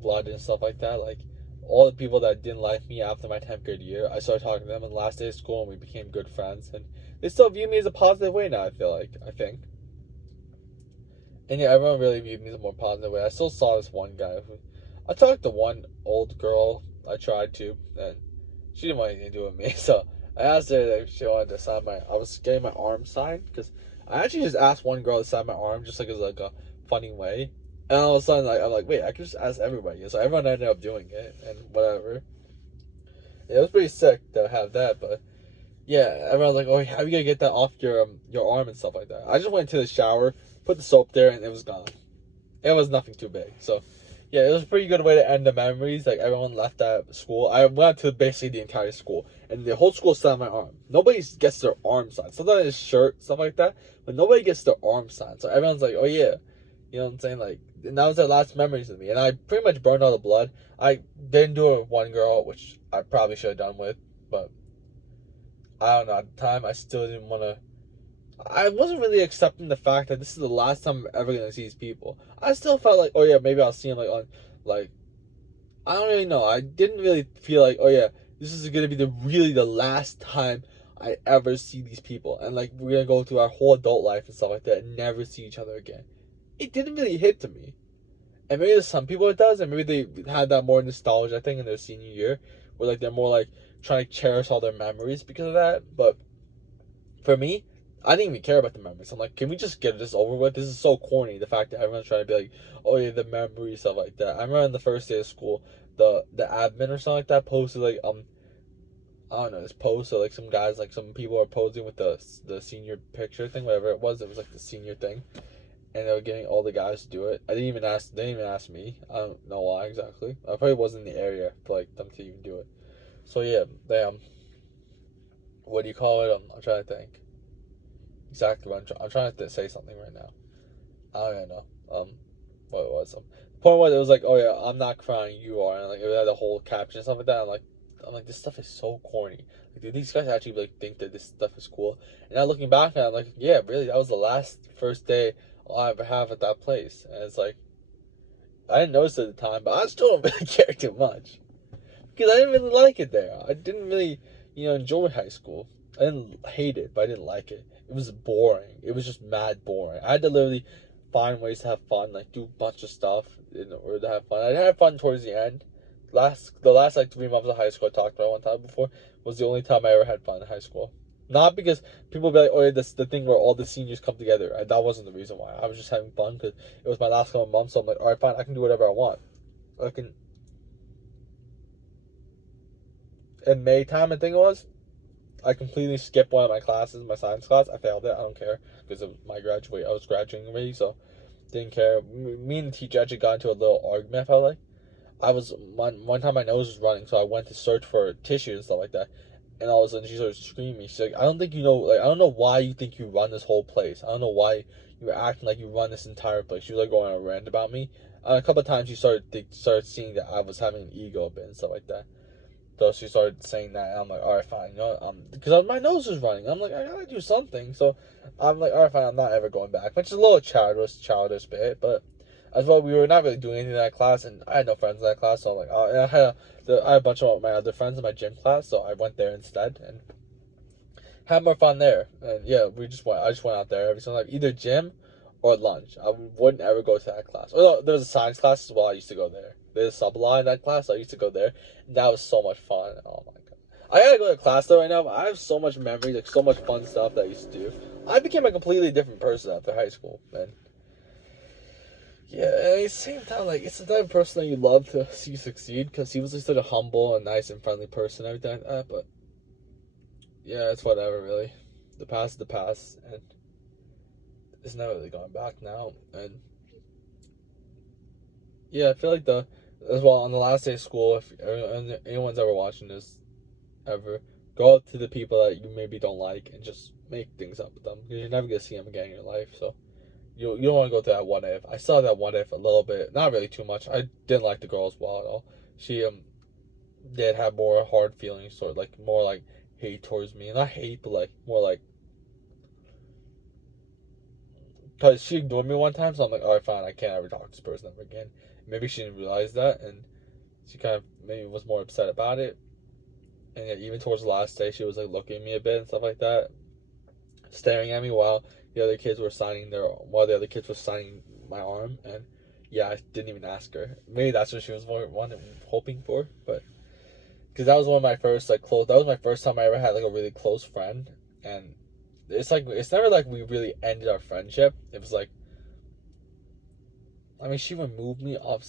blood and stuff like that. Like all the people that didn't like me after my 10th grade year, I started talking to them on the last day of school and we became good friends. And they still view me as a positive way now, I think. And yeah, everyone really viewed me as a more positive way. I still saw this one guy who, I talked to one old girl, I tried to, and she didn't want anything to do with me. So I asked her if she wanted to sign I was getting my arm signed, because I actually just asked one girl to sign my arm, just like as like a funny way. And all of a sudden, like I'm like, wait, I can just ask everybody. So everyone ended up doing it, and whatever. Yeah, it was pretty sick to have that, but yeah, everyone's like, oh, how are you gonna get that off your arm and stuff like that? I just went to the shower, put the soap there, and it was gone. It was nothing too big. So yeah, it was a pretty good way to end the memories. Like everyone left that school. I went to basically the entire school, and the whole school signed my arm. Nobody gets their arm signed. Sometimes it's shirt, stuff like that, but nobody gets their arm signed. So everyone's like, oh yeah, you know what I'm saying? Like, and that was their last memories of me. And I pretty much burned all the blood. I didn't do it with one girl, which I probably should have done with, but I don't know. At the time, I still didn't want to. I wasn't really accepting the fact that this is the last time I'm ever gonna see these people. I still felt like, oh yeah, maybe I'll see them like on, like, I don't really know. I didn't really feel like, oh yeah, this is gonna be the last time I ever see these people, and like we're gonna go through our whole adult life and stuff like that, and never see each other again. It didn't really hit to me, and maybe to some people it does, and maybe they had that more nostalgia thing in their senior year, where like they're more like trying to cherish all their memories because of that. But for me, I didn't even care about the memories. I'm like, can we just get this over with? This is so corny. The fact that everyone's trying to be like, oh yeah, the memories, stuff like that. I remember on the first day of school, the admin or something like that posted like I don't know, this post, or like some guys, like some people are posing with the senior picture thing, whatever it was. It was like the senior thing, and they were getting all the guys to do it. They didn't even ask me. I don't know why exactly. I probably wasn't in the area for like them to even do it. So yeah, they what do you call it? I'm trying to think exactly what I'm trying to say something right now. I don't even know. What it was. The point was, it was like, oh yeah, I'm not crying, you are, and like it had the whole caption and stuff like that. I'm like, this stuff is so corny. Like, do these guys actually like think that this stuff is cool? And now looking back, and I'm like, yeah, really, that was the first day I'll ever have at that place. And it's like, I didn't notice it at the time, but I still don't really care too much because I didn't really like it there. I didn't really, enjoy high school. I didn't hate it, but I didn't like it. It was boring. It was just mad boring. I had to literally find ways to have fun, like do a bunch of stuff in order to have fun. I had fun towards the end. The last like 3 months of high school I talked about one time before was the only time I ever had fun in high school. Not because people be like, oh yeah, this the thing where all the seniors come together. That wasn't the reason why. I was just having fun because it was my last couple of months. So I'm like, all right, fine, I can do whatever I want. I can. In May time, I think it was, I completely skipped one of my classes, my science class. I failed it. I don't care because of my graduate. I was graduating already, so didn't care. Me and the teacher actually got into a little argument. I felt like I was one time my nose was running, so I went to search for tissue and stuff like that. And all of a sudden she started screaming. She's like, "I don't think you know. Like, I don't know why you think you run this whole place. I don't know why you're acting like you run this entire place." She was like going on a rant about me. A couple of times she started seeing that I was having an ego a bit and stuff like that. So she started saying that, and I'm like, all right, fine, because my nose was running. I'm like, I gotta do something. So I'm like, all right, fine, I'm not ever going back, which is a little childish bit, but as well, we were not really doing anything in that class, and I had no friends in that class, so I'm like, and I had a bunch of my other friends in my gym class, so I went there instead and had more fun there. And yeah, I just went out there every single time, either gym or lunch. I wouldn't ever go to that class. Oh no, there was a science class as well. I used to go there. There's a sub-law in that class. So I used to go there. And that was so much fun. Oh my god. I gotta go to class though right now, but I have so much memories, like so much fun stuff that I used to do. I became a completely different person after high school, man. Yeah, and at the same time, like, it's the type of person that you love to see succeed, because he was just such a humble and nice and friendly person, everything like that, but yeah, it's whatever, really. The past is the past, and it's not really going back now, and yeah, I feel like as well, on the last day of school, if anyone's ever watching this, ever. Go up to the people that you maybe don't like and just make things up with them. Because you're never gonna see them again in your life. So you don't want to go through that what if. I saw that what if a little bit, not really too much. I didn't like the girl as well at all. She did have more hard feelings, sort of like more like hate towards me. Not hate, but like more like, because she ignored me one time, so I'm like, all right, fine, I can't ever talk to this person ever again. Maybe she didn't realize that, and she kind of maybe was more upset about it. And yeah, even towards the last day, she was like looking at me a bit and stuff like that, staring at me while the other kids were signing my arm. And yeah, I didn't even ask her. Maybe that's what she was hoping for, but because that was one of my first like close. That was my first time I ever had like a really close friend, and it's like it's never like we really ended our friendship. It was like, I mean, she removed me off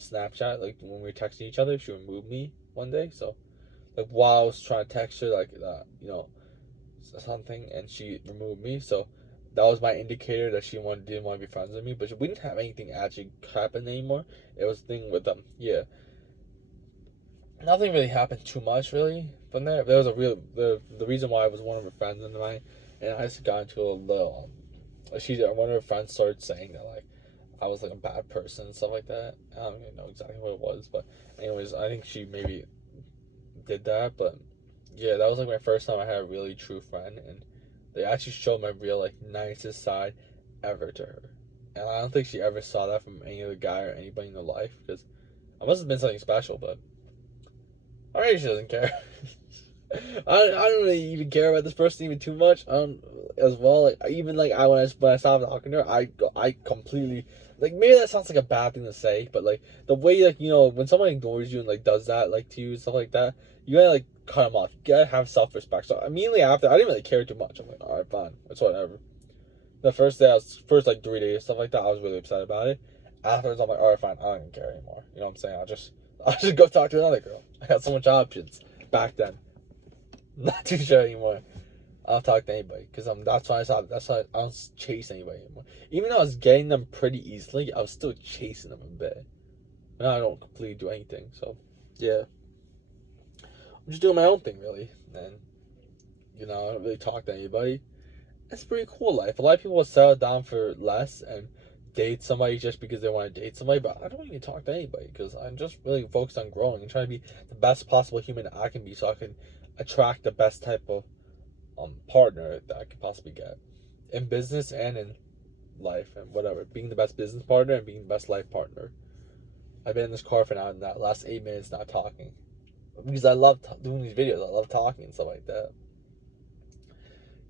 Snapchat, like when we were texting each other. She removed me one day, so like while I was trying to text her like something, and she removed me. So that was my indicator that she didn't want to be friends with me. But we didn't have anything actually happen anymore. It was a thing with them. Yeah, nothing really happened too much really from there. There was the reason why I was one of her friends and I just got into a little. One of her friends started saying that like I was like a bad person and stuff like that. I don't even know exactly what it was, but anyways, I think she maybe did that. But yeah, that was like my first time I had a really true friend, and they actually showed my real like nicest side ever to her. And I don't think she ever saw that from any other guy or anybody in her life, because I must have been something special, but already she doesn't care. I don't really even care about this person even too much. As well. Like even like when I stopped talking to her, I completely like, maybe that sounds like a bad thing to say, but like the way like when someone ignores you and like does that like to you and stuff like that, you gotta like cut them off. You gotta have self respect. So immediately after, I didn't really care too much. I'm like, all right, fine, it's whatever. The first day, first like 3 days stuff like that, I was really upset about it. Afterwards, I'm like, all right, fine, I don't even care anymore. You know what I'm saying? I'll just go talk to another girl. I got so much options back then. Not too sure anymore. I don't talk to anybody because that's why I don't chase anybody anymore. Even though I was getting them pretty easily, I was still chasing them a bit. Now I don't completely do anything. So yeah, I'm just doing my own thing really, and I don't really talk to anybody. It's a pretty cool life. A lot of people will settle down for less and date somebody just because they want to date somebody, but I don't even talk to anybody because I'm just really focused on growing and trying to be the best possible human I can be, so I can attract the best type of partner that I could possibly get in business and in life and whatever. Being the best business partner and being the best life partner. I've been in this car for now in that last 8 minutes not talking because I love doing these videos. I love talking and stuff like that.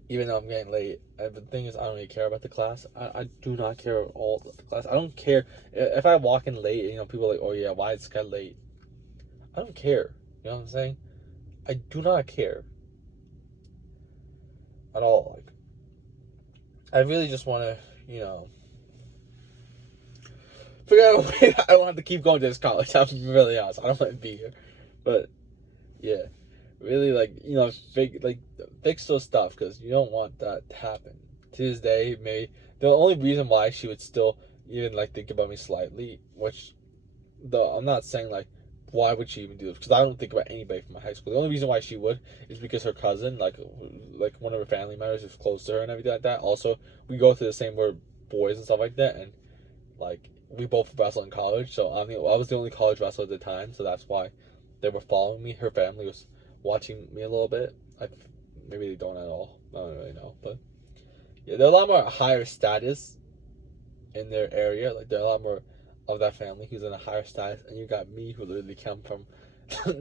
Even though I'm getting late, and the thing is, I don't really care about the class. I do not care at all about the class. I don't care if I walk in late. People are like, oh yeah, why is this guy late? I don't care. You know what I'm saying? I do not care at all. Like, I really just want to, figure out a way that I don't have to keep going to this college. I'm really honest. I don't want to be here, but yeah, really fix those stuff because you don't want that to happen. To this day, maybe the only reason why she would still even like think about me slightly, which though I'm not saying like why would she even do this, because I don't think about anybody from my high school. The only reason why she would is because her cousin, like one of her family members, is close to her and everything like that. Also, we go through the same boys and stuff like that, and like we both wrestled in college. So I was the only college wrestler at the time, so that's why they were following me. Her family was watching me a little bit. Maybe they don't at all. I don't really know, but yeah, they're a lot more higher status in their area. Like they're a lot more of that family who's in a higher status, and you got me who literally come from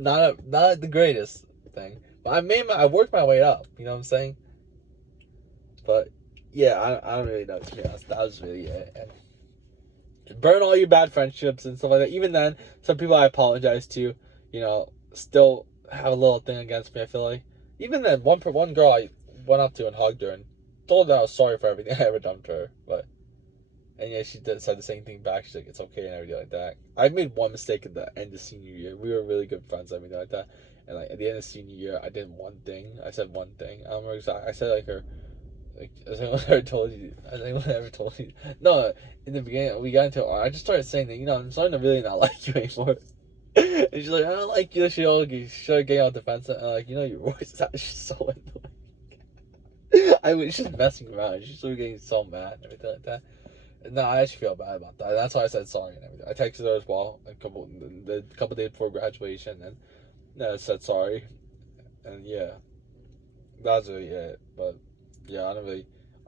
not the greatest thing. But I worked my way up. You know what I'm saying? But yeah, I don't really know, to be honest. That was really it. And burn all your bad friendships and stuff like that. Even then, some people I apologize to, still have a little thing against me. I feel like even then, one girl I went up to and hugged her and told her I was sorry for everything I ever done to her. And yeah, she said the same thing back. She's like, it's okay and everything like that. I made one mistake at the end of senior year. We were really good friends, everything like that. And like at the end of senior year, I did one thing. I said one thing. I don't remember exactly. I said like her. Like, has anyone ever told you? Has anyone ever told you? No, in the beginning, we got into. I just started saying that, I'm starting to really not like you anymore. And she's like, I don't like you. She started getting all defensive. And I'm like, your voice is actually so annoying. I was just messing around. She started getting so mad and everything like that. And no, I actually feel bad about that. That's why I said sorry and everything. I texted her as well the couple days before graduation, and I said sorry. And yeah, that's really it. But yeah,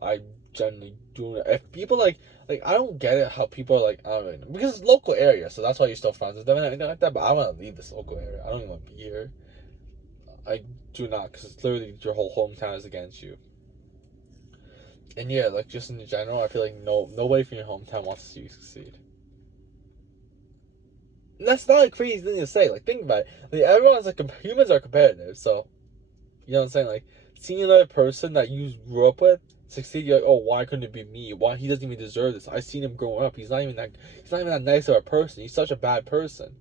I generally do. If people like, I don't get it how people are like, I don't really know. Because it's local area, so that's why you're still friends with them and everything like that. But I want to leave this local area. I don't even want to be here. I do not, because it's literally your whole hometown is against you. And yeah, like, just in general, I feel like nobody from your hometown wants to see you succeed. And that's not a crazy thing to say. Like, think about it. Like, everyone's like, humans are competitive, so, you know what I'm saying? Like, seeing another person that you grew up with succeed, you're like, oh, why couldn't it be me? Why he doesn't even deserve this? I seen him growing up. He's not even that nice of a person. He's such a bad person.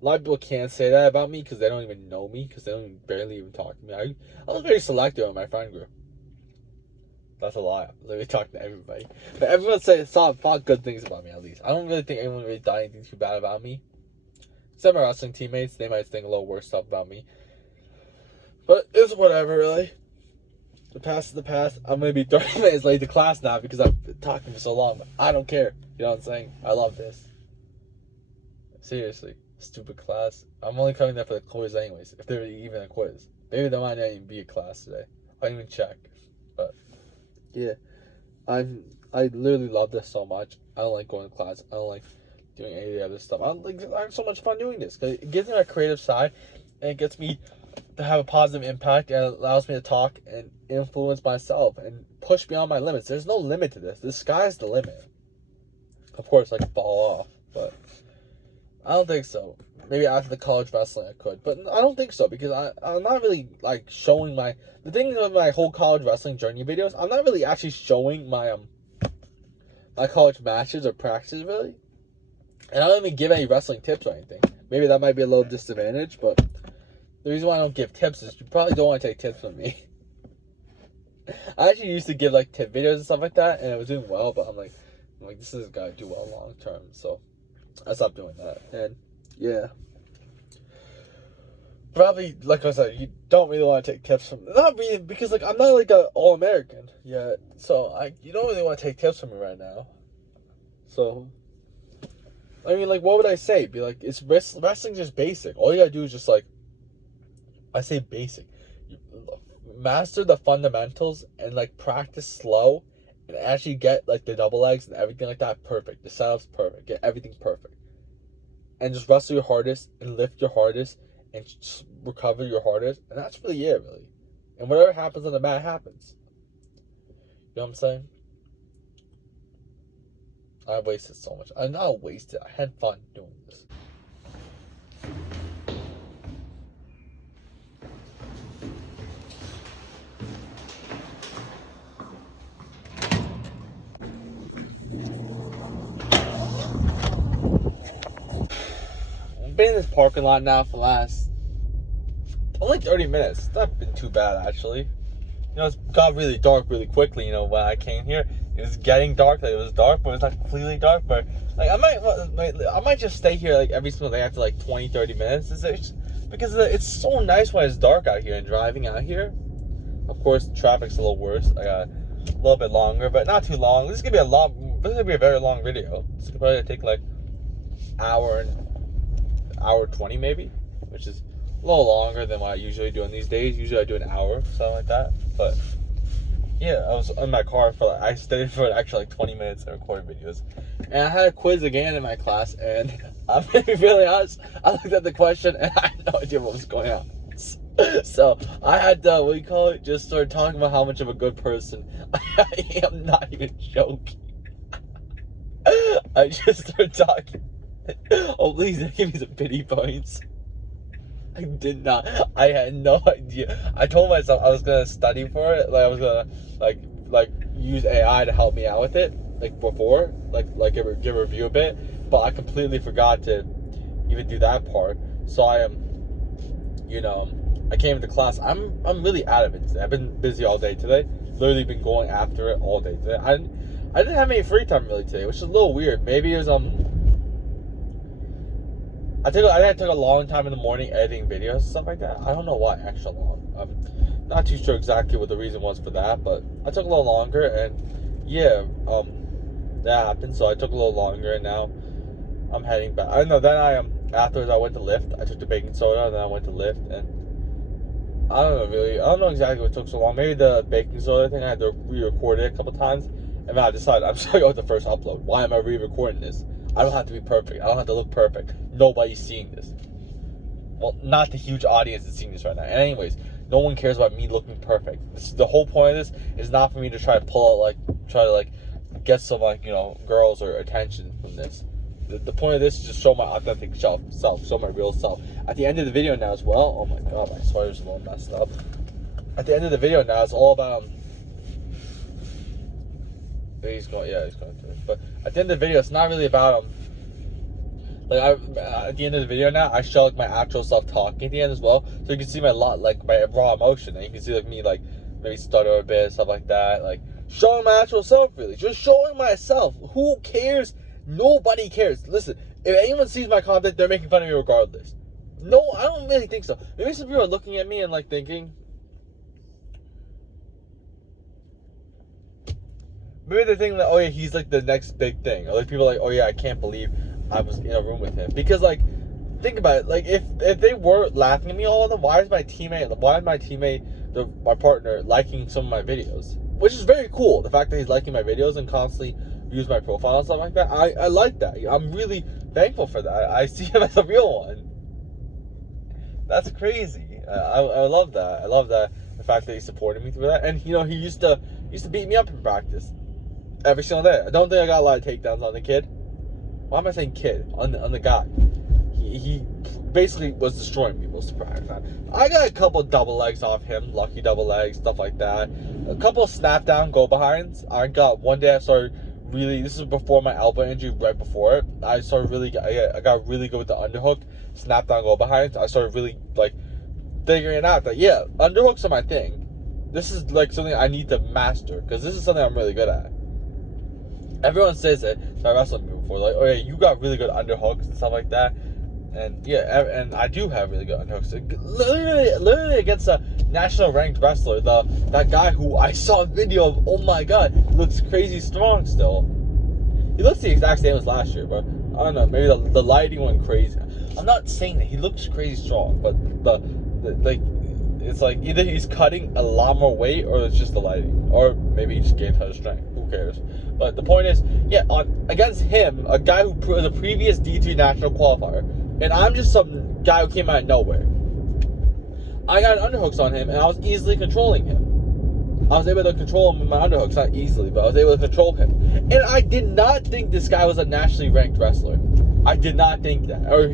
A lot of people can't say that about me because they don't even know me, because they don't barely even talk to me. I was very selective in my friend group. That's a lie. Let me talk to everybody. But everyone thought good things about me, at least. I don't really think anyone really thought anything too bad about me. Except my wrestling teammates. They might think a little worse stuff about me. But it's whatever, really. The past is the past. I'm going to be 30 minutes late to class now because I've been talking for so long. But I don't care. You know what I'm saying? I love this. Seriously. Stupid class. I'm only coming there for the quiz anyways. If there's even a quiz. Maybe there might not even be a class today. I didn't even check. But yeah, I literally love this so much. I don't like going to class. I don't like doing any of the other stuff. I have so much fun doing this because it gives me my creative side, and it gets me to have a positive impact, and it allows me to talk and influence myself and push beyond my limits. There's no limit to this. The sky's the limit. Of course, I could fall off, but I don't think so. Maybe after the college wrestling I could, but I don't think so because I'm not really like showing my. The thing with my whole college wrestling journey videos, I'm not really actually showing my my college matches or practices really, and I don't even give any wrestling tips or anything. Maybe that might be a little disadvantage, but the reason why I don't give tips is you probably don't want to take tips from me. I actually used to give like tip videos and stuff like that, and it was doing well, but I'm like this is gonna do well long term, so I stopped doing that. And yeah, probably like I said, you don't really want to take tips from me. Not really, because like I'm not like a All-American yet, so you don't really want to take tips from me right now. So I mean, like, what would I say? Be like, it's wrestling's just basic. All you gotta do is just like, I say basic. Master the fundamentals and like practice slow and actually get like the double legs and everything like that perfect. The setup's perfect. Get everything perfect. And just wrestle your hardest and lift your hardest and just recover your hardest. And that's really it, really. And whatever happens on the mat happens. You know what I'm saying? I wasted so much. I'm not wasted. I had fun doing this. I've been in this parking lot now for the last only 30 minutes. It's not been too bad, actually. You know, it's got really dark really quickly, you know, when I came here. It was getting dark, like, it was dark, but it's not completely dark. But, like, I might just stay here, like, every single day after, like, 20, 30 minutes. Because it's so nice when it's dark out here and driving out here. Of course, the traffic's a little worse. I got a little bit longer, but not too long. This is going to be a very long video. This could probably take, like, hour 20 maybe, which is a little longer than what I usually do in these days. Usually I do an hour, something like that. But yeah, I was in my car for I stayed for actually like 20 minutes and recorded videos. And I had a quiz again in my class, and I'm gonna be really honest, I looked at the question and I had no idea what was going on. So I had to, just start talking about how much of a good person I am. Not even joking. I just started talking. Oh, please give me some pity points. I did not. I had no idea. I told myself I was gonna study for it. Like I was gonna like use AI to help me out with it. Like before, like give a review a bit. But I completely forgot to even do that part. So I I came into class. I'm really out of it today. I've been busy all day today. Literally been going after it all day today. I didn't, I didn't have any free time really today, which is a little weird. Maybe it was I think I took a long time in the morning editing videos and stuff like that. I don't know why extra long. I'm not too sure exactly what the reason was for that, but I took a little longer, and yeah, that happened. So I took a little longer, and now I'm heading back. I don't know. Then afterwards I went to Lyft. I took the baking soda, and then I went to Lyft, and I don't know really. I don't know exactly what took so long. Maybe the baking soda thing. I had to re-record it a couple times, and then I decided I'm just gonna go with the first upload. Why am I re-recording this? I don't have to be perfect. I don't have to look perfect. Nobody's seeing this. Well, not the huge audience that's seeing this right now. And anyways, no one cares about me looking perfect. The whole point of this is not for me to try to get some girls or attention from this. The point of this is just show my authentic self, show my real self. At the end of the video now as well, oh my god, my sweater's a little messed up. At the end of the video now, it's all about he's going through it. But at the end of the video, it's not really about at the end of the video now, I show my actual self talking at the end as well, so you can see my raw emotion, and you can see me maybe stutter a bit, stuff like that, showing my actual self, really, just showing myself. Who cares? Nobody cares. Listen, if anyone sees my content, they're making fun of me regardless. No, I don't really think so. Maybe some people are looking at me and thinking, maybe they're thinking oh yeah, he's the next big thing, or people oh yeah, I can't believe I was in a room with him. Because think about it, if they were laughing at me all of them, why is my partner liking some of my videos? Which is very cool. The fact that he's liking my videos and constantly views my profile and stuff like that, I like that. I'm really thankful for that. I see him as a real one. That's crazy. I love that. I love that, the fact that he supported me through that. And he used to beat me up in practice every single day. I don't think I got a lot of takedowns on the kid. Why am I saying kid? On the guy. He basically was destroying me most of the practice. I got a couple double legs off him, lucky double legs, stuff like that. A couple snap down go behinds. I got one day I started really, this is before my elbow injury, right before it. I got really good with the underhook, snap down go behinds. I started really figuring out that yeah, underhooks are my thing. This is something I need to master, because this is something I'm really good at. Everyone says it, so I wrestled me before, oh yeah, you got really good underhooks and stuff like that. And yeah, and I do have really good underhooks. Literally against a national ranked wrestler, that guy who I saw a video of, oh my god, looks crazy strong still. He looks the exact same as last year, but I don't know, maybe the lighting went crazy. I'm not saying that he looks crazy strong, but it's either he's cutting a lot more weight, or it's just the lighting, or maybe he just gained a ton of strength. Who cares? But the point is, yeah, against him, a guy who was a previous D3 national qualifier, and I'm just some guy who came out of nowhere. I got underhooks on him, and I was easily controlling him. I was able to control him with my underhooks, not easily, but I was able to control him. And I did not think this guy was a nationally ranked wrestler. I did not think that, or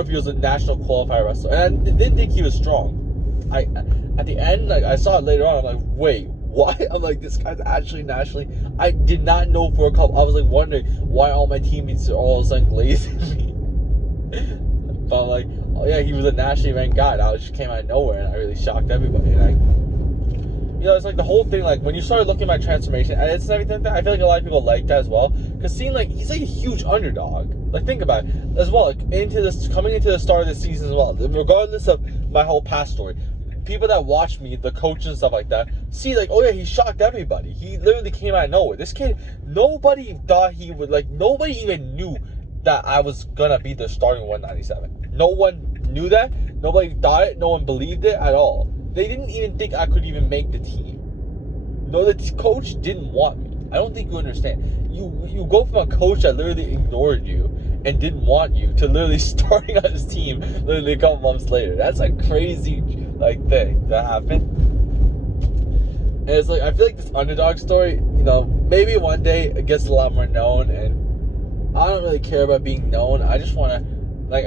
if he was a national qualifier wrestler. And I didn't think he was strong. At the end, I saw it later on. I'm wait, what? I'm this guy's actually nationally. I did not know for a couple. I was wondering why all my teammates are all of a sudden glazing me. But oh yeah, he was a nationally ranked guy. That just came out of nowhere, and I really shocked everybody. And it's the whole thing. When you started looking at my transformation edits and everything, I feel a lot of people like that as well. Because seeing he's a huge underdog. Think about it as well. Coming into the start of this season as well. Regardless of my whole past story, people that watch me, the coaches and stuff like that, see oh yeah, he shocked everybody. He literally came out of nowhere. This kid, nobody thought he would nobody even knew that I was gonna be the starting 197. No one knew that. Nobody thought it. No one believed it at all. They didn't even think I could even make the team. No, the coach didn't want me. I don't think you understand. You go from a coach that literally ignored you and didn't want you to literally starting on his team literally a couple months later. That's a crazy thing that happened. And it's I feel this underdog story, maybe one day it gets a lot more known, and I don't really care about being known. I just want to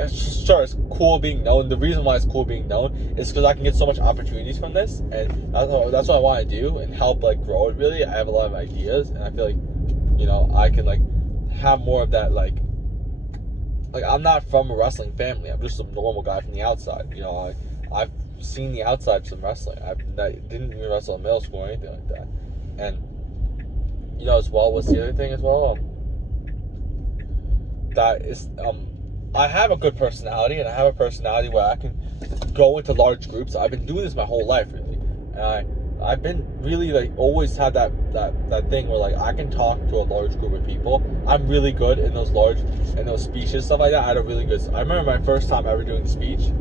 sure, it's cool being known. The reason why it's cool being known is because I can get so much opportunities from this, and that's what I want to do and help grow it. Really, I have a lot of ideas, and I feel I can have more of that. I'm not from a wrestling family. I'm just a normal guy from the outside. I've seen the outside of some wrestling. I didn't even wrestle in middle school or anything like that. And as well, what's the other thing as well? That is I have a good personality, and I have a personality where I can go into large groups. I've been doing this my whole life, really, and I've been really like always had that thing where like I can talk to a large group of people. I'm really good in those speeches, stuff like that. I had a really good. I remember my first time ever doing a speech.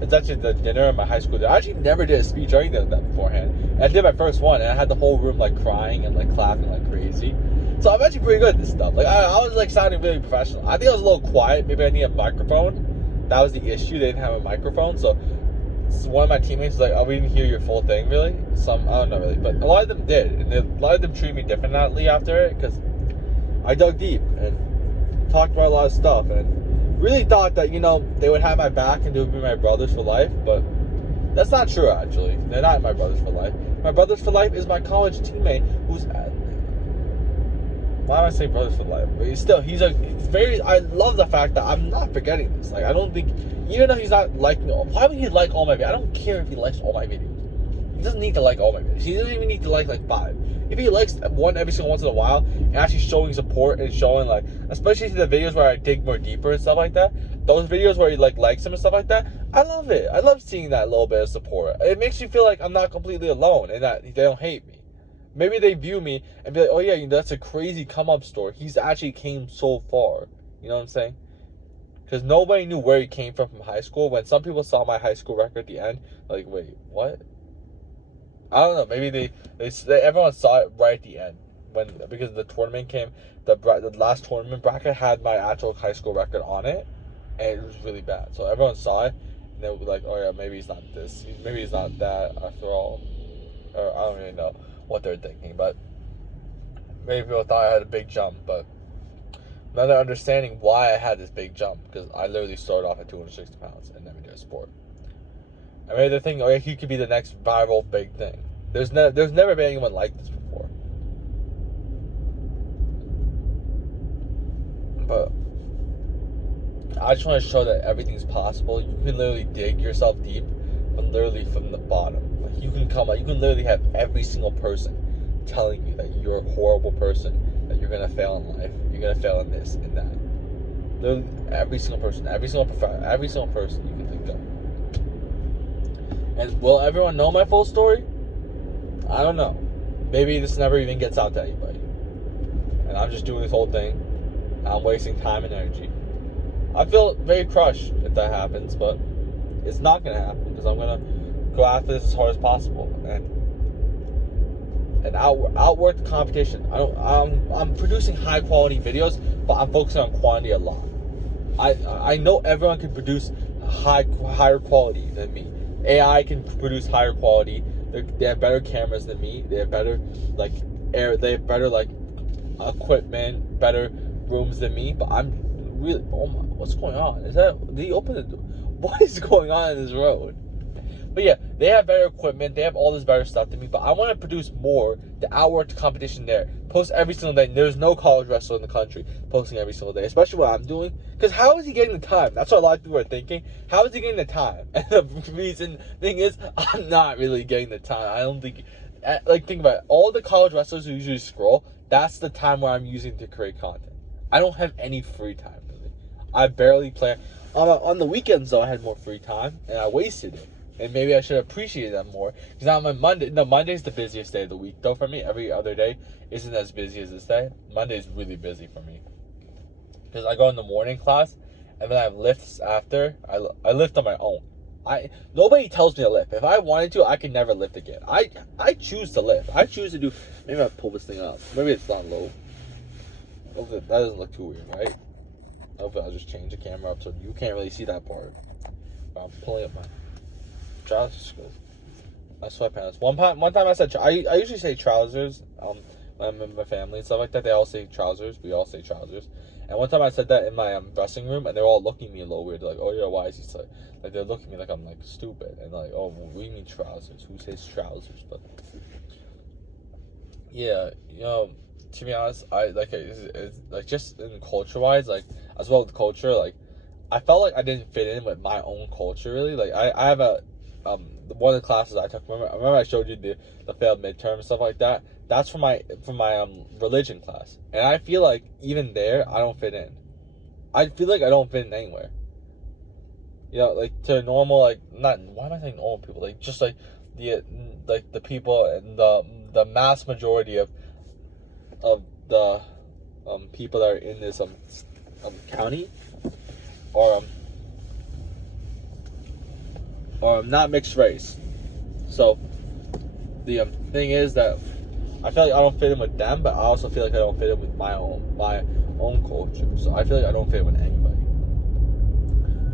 It's actually the dinner at my high school. I actually never did a speech or anything like that beforehand. And I did my first one, and I had the whole room like crying and like clapping like crazy. So I'm actually pretty good at this stuff. Like I was like sounding really professional. I think I was a little quiet. Maybe I need a microphone. That was the issue. They didn't have a microphone. So one of my teammates was like, "Oh, we didn't hear your full thing, really." Some I don't know really, but a lot of them did, and a lot of them treated me differently after it because I dug deep and talked about a lot of stuff and really thought that, you know, they would have my back and they would be my brothers for life, but that's not true, actually. They're not my brothers for life. My brothers for life is my college teammate who's... Why am I saying brothers for life? But I love the fact that I'm not forgetting this. Like, I don't think... Even though he's not liking... Why would he like all my videos? I don't care if he likes all my videos. He doesn't need to like all my videos. He doesn't even need to like 5. If he likes one every single once in a while and actually showing support and showing like, especially the videos where I dig more deeper and stuff like that, those videos where he like likes him and stuff like that, I love it. I love seeing that little bit of support. It makes me feel like I'm not completely alone and that they don't hate me. Maybe they view me and be like, oh yeah, that's a crazy come up story. He's actually came so far. You know what I'm saying? Because nobody knew where he came from high school. When some people saw my high school record at the end, like, wait, what? I don't know. Maybe everyone saw it right at the end because the tournament came. The last tournament bracket had my actual high school record on it, and it was really bad. So everyone saw it, and they were like, "Oh yeah, maybe he's not this. Maybe he's not that after all." Or I don't really know what they're thinking, but maybe people thought I had a big jump. But now they're understanding why I had this big jump because I literally started off at 260 pounds and never did a sport. I mean, they're thinking, oh yeah, he could be the next viral big thing. There's never been anyone like this before. But I just want to show that everything's possible. You can literally dig yourself deep, from the bottom. Like you can literally have every single person telling you that you're a horrible person, that you're gonna fail in life, you're gonna fail in this and that. Literally every single person, every single professor, every single person you can think of. And will everyone know my full story? I don't know. Maybe this never even gets out to anybody. And I'm just doing this whole thing. I'm wasting time and energy. I feel very crushed if that happens, but it's not going to happen because I'm going to go after this as hard as possible and outwork the competition. I'm producing high quality videos, but I'm focusing on quantity a lot. I know everyone can produce higher quality than me. AI can produce higher quality. They have better cameras than me. They have better They have better equipment, better rooms than me. But I'm really. Oh my! What's going on? Did he open the door? What is going on in this road? But yeah, they have better equipment. They have all this better stuff than me. But I want to produce more to outwork the competition there. Post every single day. There's no college wrestler in the country posting every single day, especially what I'm doing. Because how is he getting the time? That's what a lot of people are thinking. How is he getting the time? And the thing is, I'm not really getting the time. I don't think. Think about it. All the college wrestlers who usually scroll, that's the time where I'm using to create content. I don't have any free time, really. I barely play. On the weekends, though, I had more free time, and I wasted it. And maybe I should appreciate that more. Because now Monday's the busiest day of the week, though, for me. Every other day isn't as busy as this day. Monday's really busy for me. Because I go in the morning class, and then I have lifts after. I lift on my own. Nobody tells me to lift. If I wanted to, I could never lift again. I choose to lift. I choose to do... Maybe I'll pull this thing up. Maybe it's not low. Hopefully that doesn't look too weird, right? Hopefully I'll just change the camera up so you can't really see that part. I'm pulling up my trousers. My sweatpants. One time I said... I usually say trousers. When I'm with my family and stuff like that, they all say trousers. We all say trousers. And one time I said that in my dressing room, and they're all looking at me a little weird. They're like, oh yeah, why is he so... Like, they're looking at me like I'm, stupid. And like, oh, what do you mean trousers? Who says trousers? But, yeah, to be honest, it's just in culture-wise, as well with culture, I felt like I didn't fit in with my own culture, really. I have one of the classes I took, remember I showed you the failed midterm and stuff like that? That's for my religion class. And I feel like even there, I don't fit in. I feel like I don't fit in anywhere. You know, like to normal, like not. Why am I saying normal people? Like just like the people and the mass majority of the people that are in this county are not mixed race. So the thing is that I feel like I don't fit in with them, but I also feel like I don't fit in with my own culture. So I feel like I don't fit in with anybody.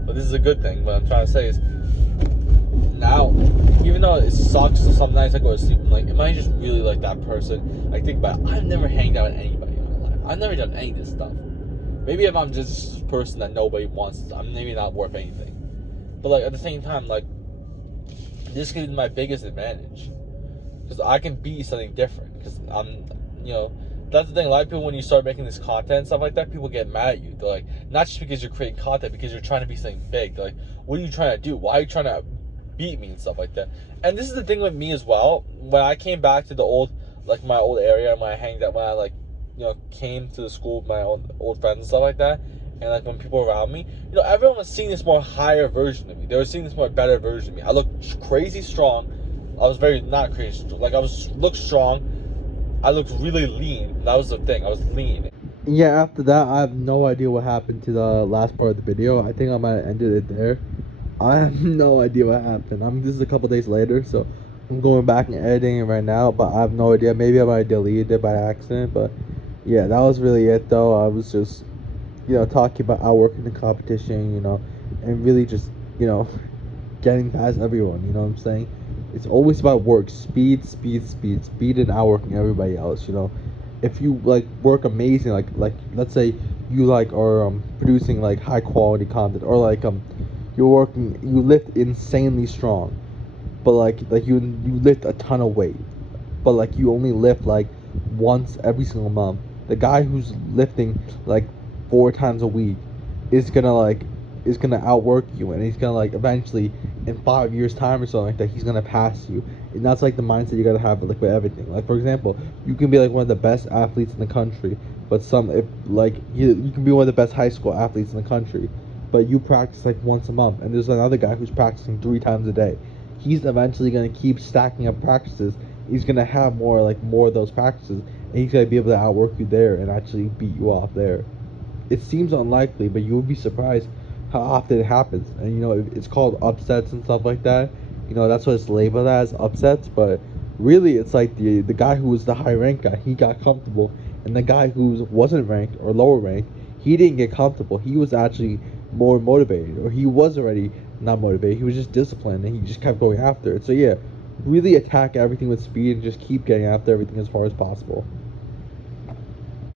But this is a good thing. What I'm trying to say is now, even though it sucks, some nights I go to sleep, I'm like, am I just really like that person? I think about it, I've never hanged out with anybody in my life. I've never done any of this stuff. Maybe if I'm just a person that nobody wants, I'm maybe not worth anything. But like at the same time, like this could be my biggest advantage because I can be something different. Because that's the thing. A lot of people, when you start making this content and stuff like that, people get mad at you. They're like, not just because you're creating content, because you're trying to be something big. They're like, what are you trying to do? Why are you trying to beat me and stuff like that? And this is the thing with me as well. When I came back to my old area, when I came to the school with my old friends and stuff like that, and like when people around me, everyone was seeing this more higher version of me. They were seeing this more better version of me. I looked crazy strong. I was very not crazy strong. Like looked strong. I looked really lean. That was the thing. I was lean. Yeah, after that, I have no idea what happened to the last part of the video. I think I might have ended it there. I have no idea what happened. This is a couple days later, so I'm going back and editing it right now, but I have no idea. Maybe I might have deleted it by accident, but yeah, that was really it though. I was just, talking about outworking the competition, and really just, getting past everyone, you know what I'm saying? It's always about work, speed and outworking everybody else, If you like work amazing, like let's say you are producing like high quality content, or like you lift insanely strong, but like you lift a ton of weight, but like you only lift like once every single month. The guy who's lifting like 4 times a week is gonna outwork you, and he's gonna like eventually in 5 years time or something like that, he's gonna pass you. And that's like the mindset you gotta have like with everything. Like for example, you can be like one of the best athletes in the country, but you can be one of the best high school athletes in the country, but you practice like once a month, and there's another guy who's practicing 3 times a day. He's eventually gonna keep stacking up practices. He's gonna have more of those practices, and he's gonna be able to outwork you there and actually beat you off there. It seems unlikely, but you would be surprised how often it happens. And it's called upsets and stuff like that. That's what it's labeled as, upsets. But really, it's like the guy who was the high ranked guy, he got comfortable, and the guy who wasn't ranked or lower ranked, he didn't get comfortable. He was actually more motivated, or he was already not motivated. He was just disciplined, and he just kept going after it. So yeah, really attack everything with speed and just keep getting after everything as far as possible.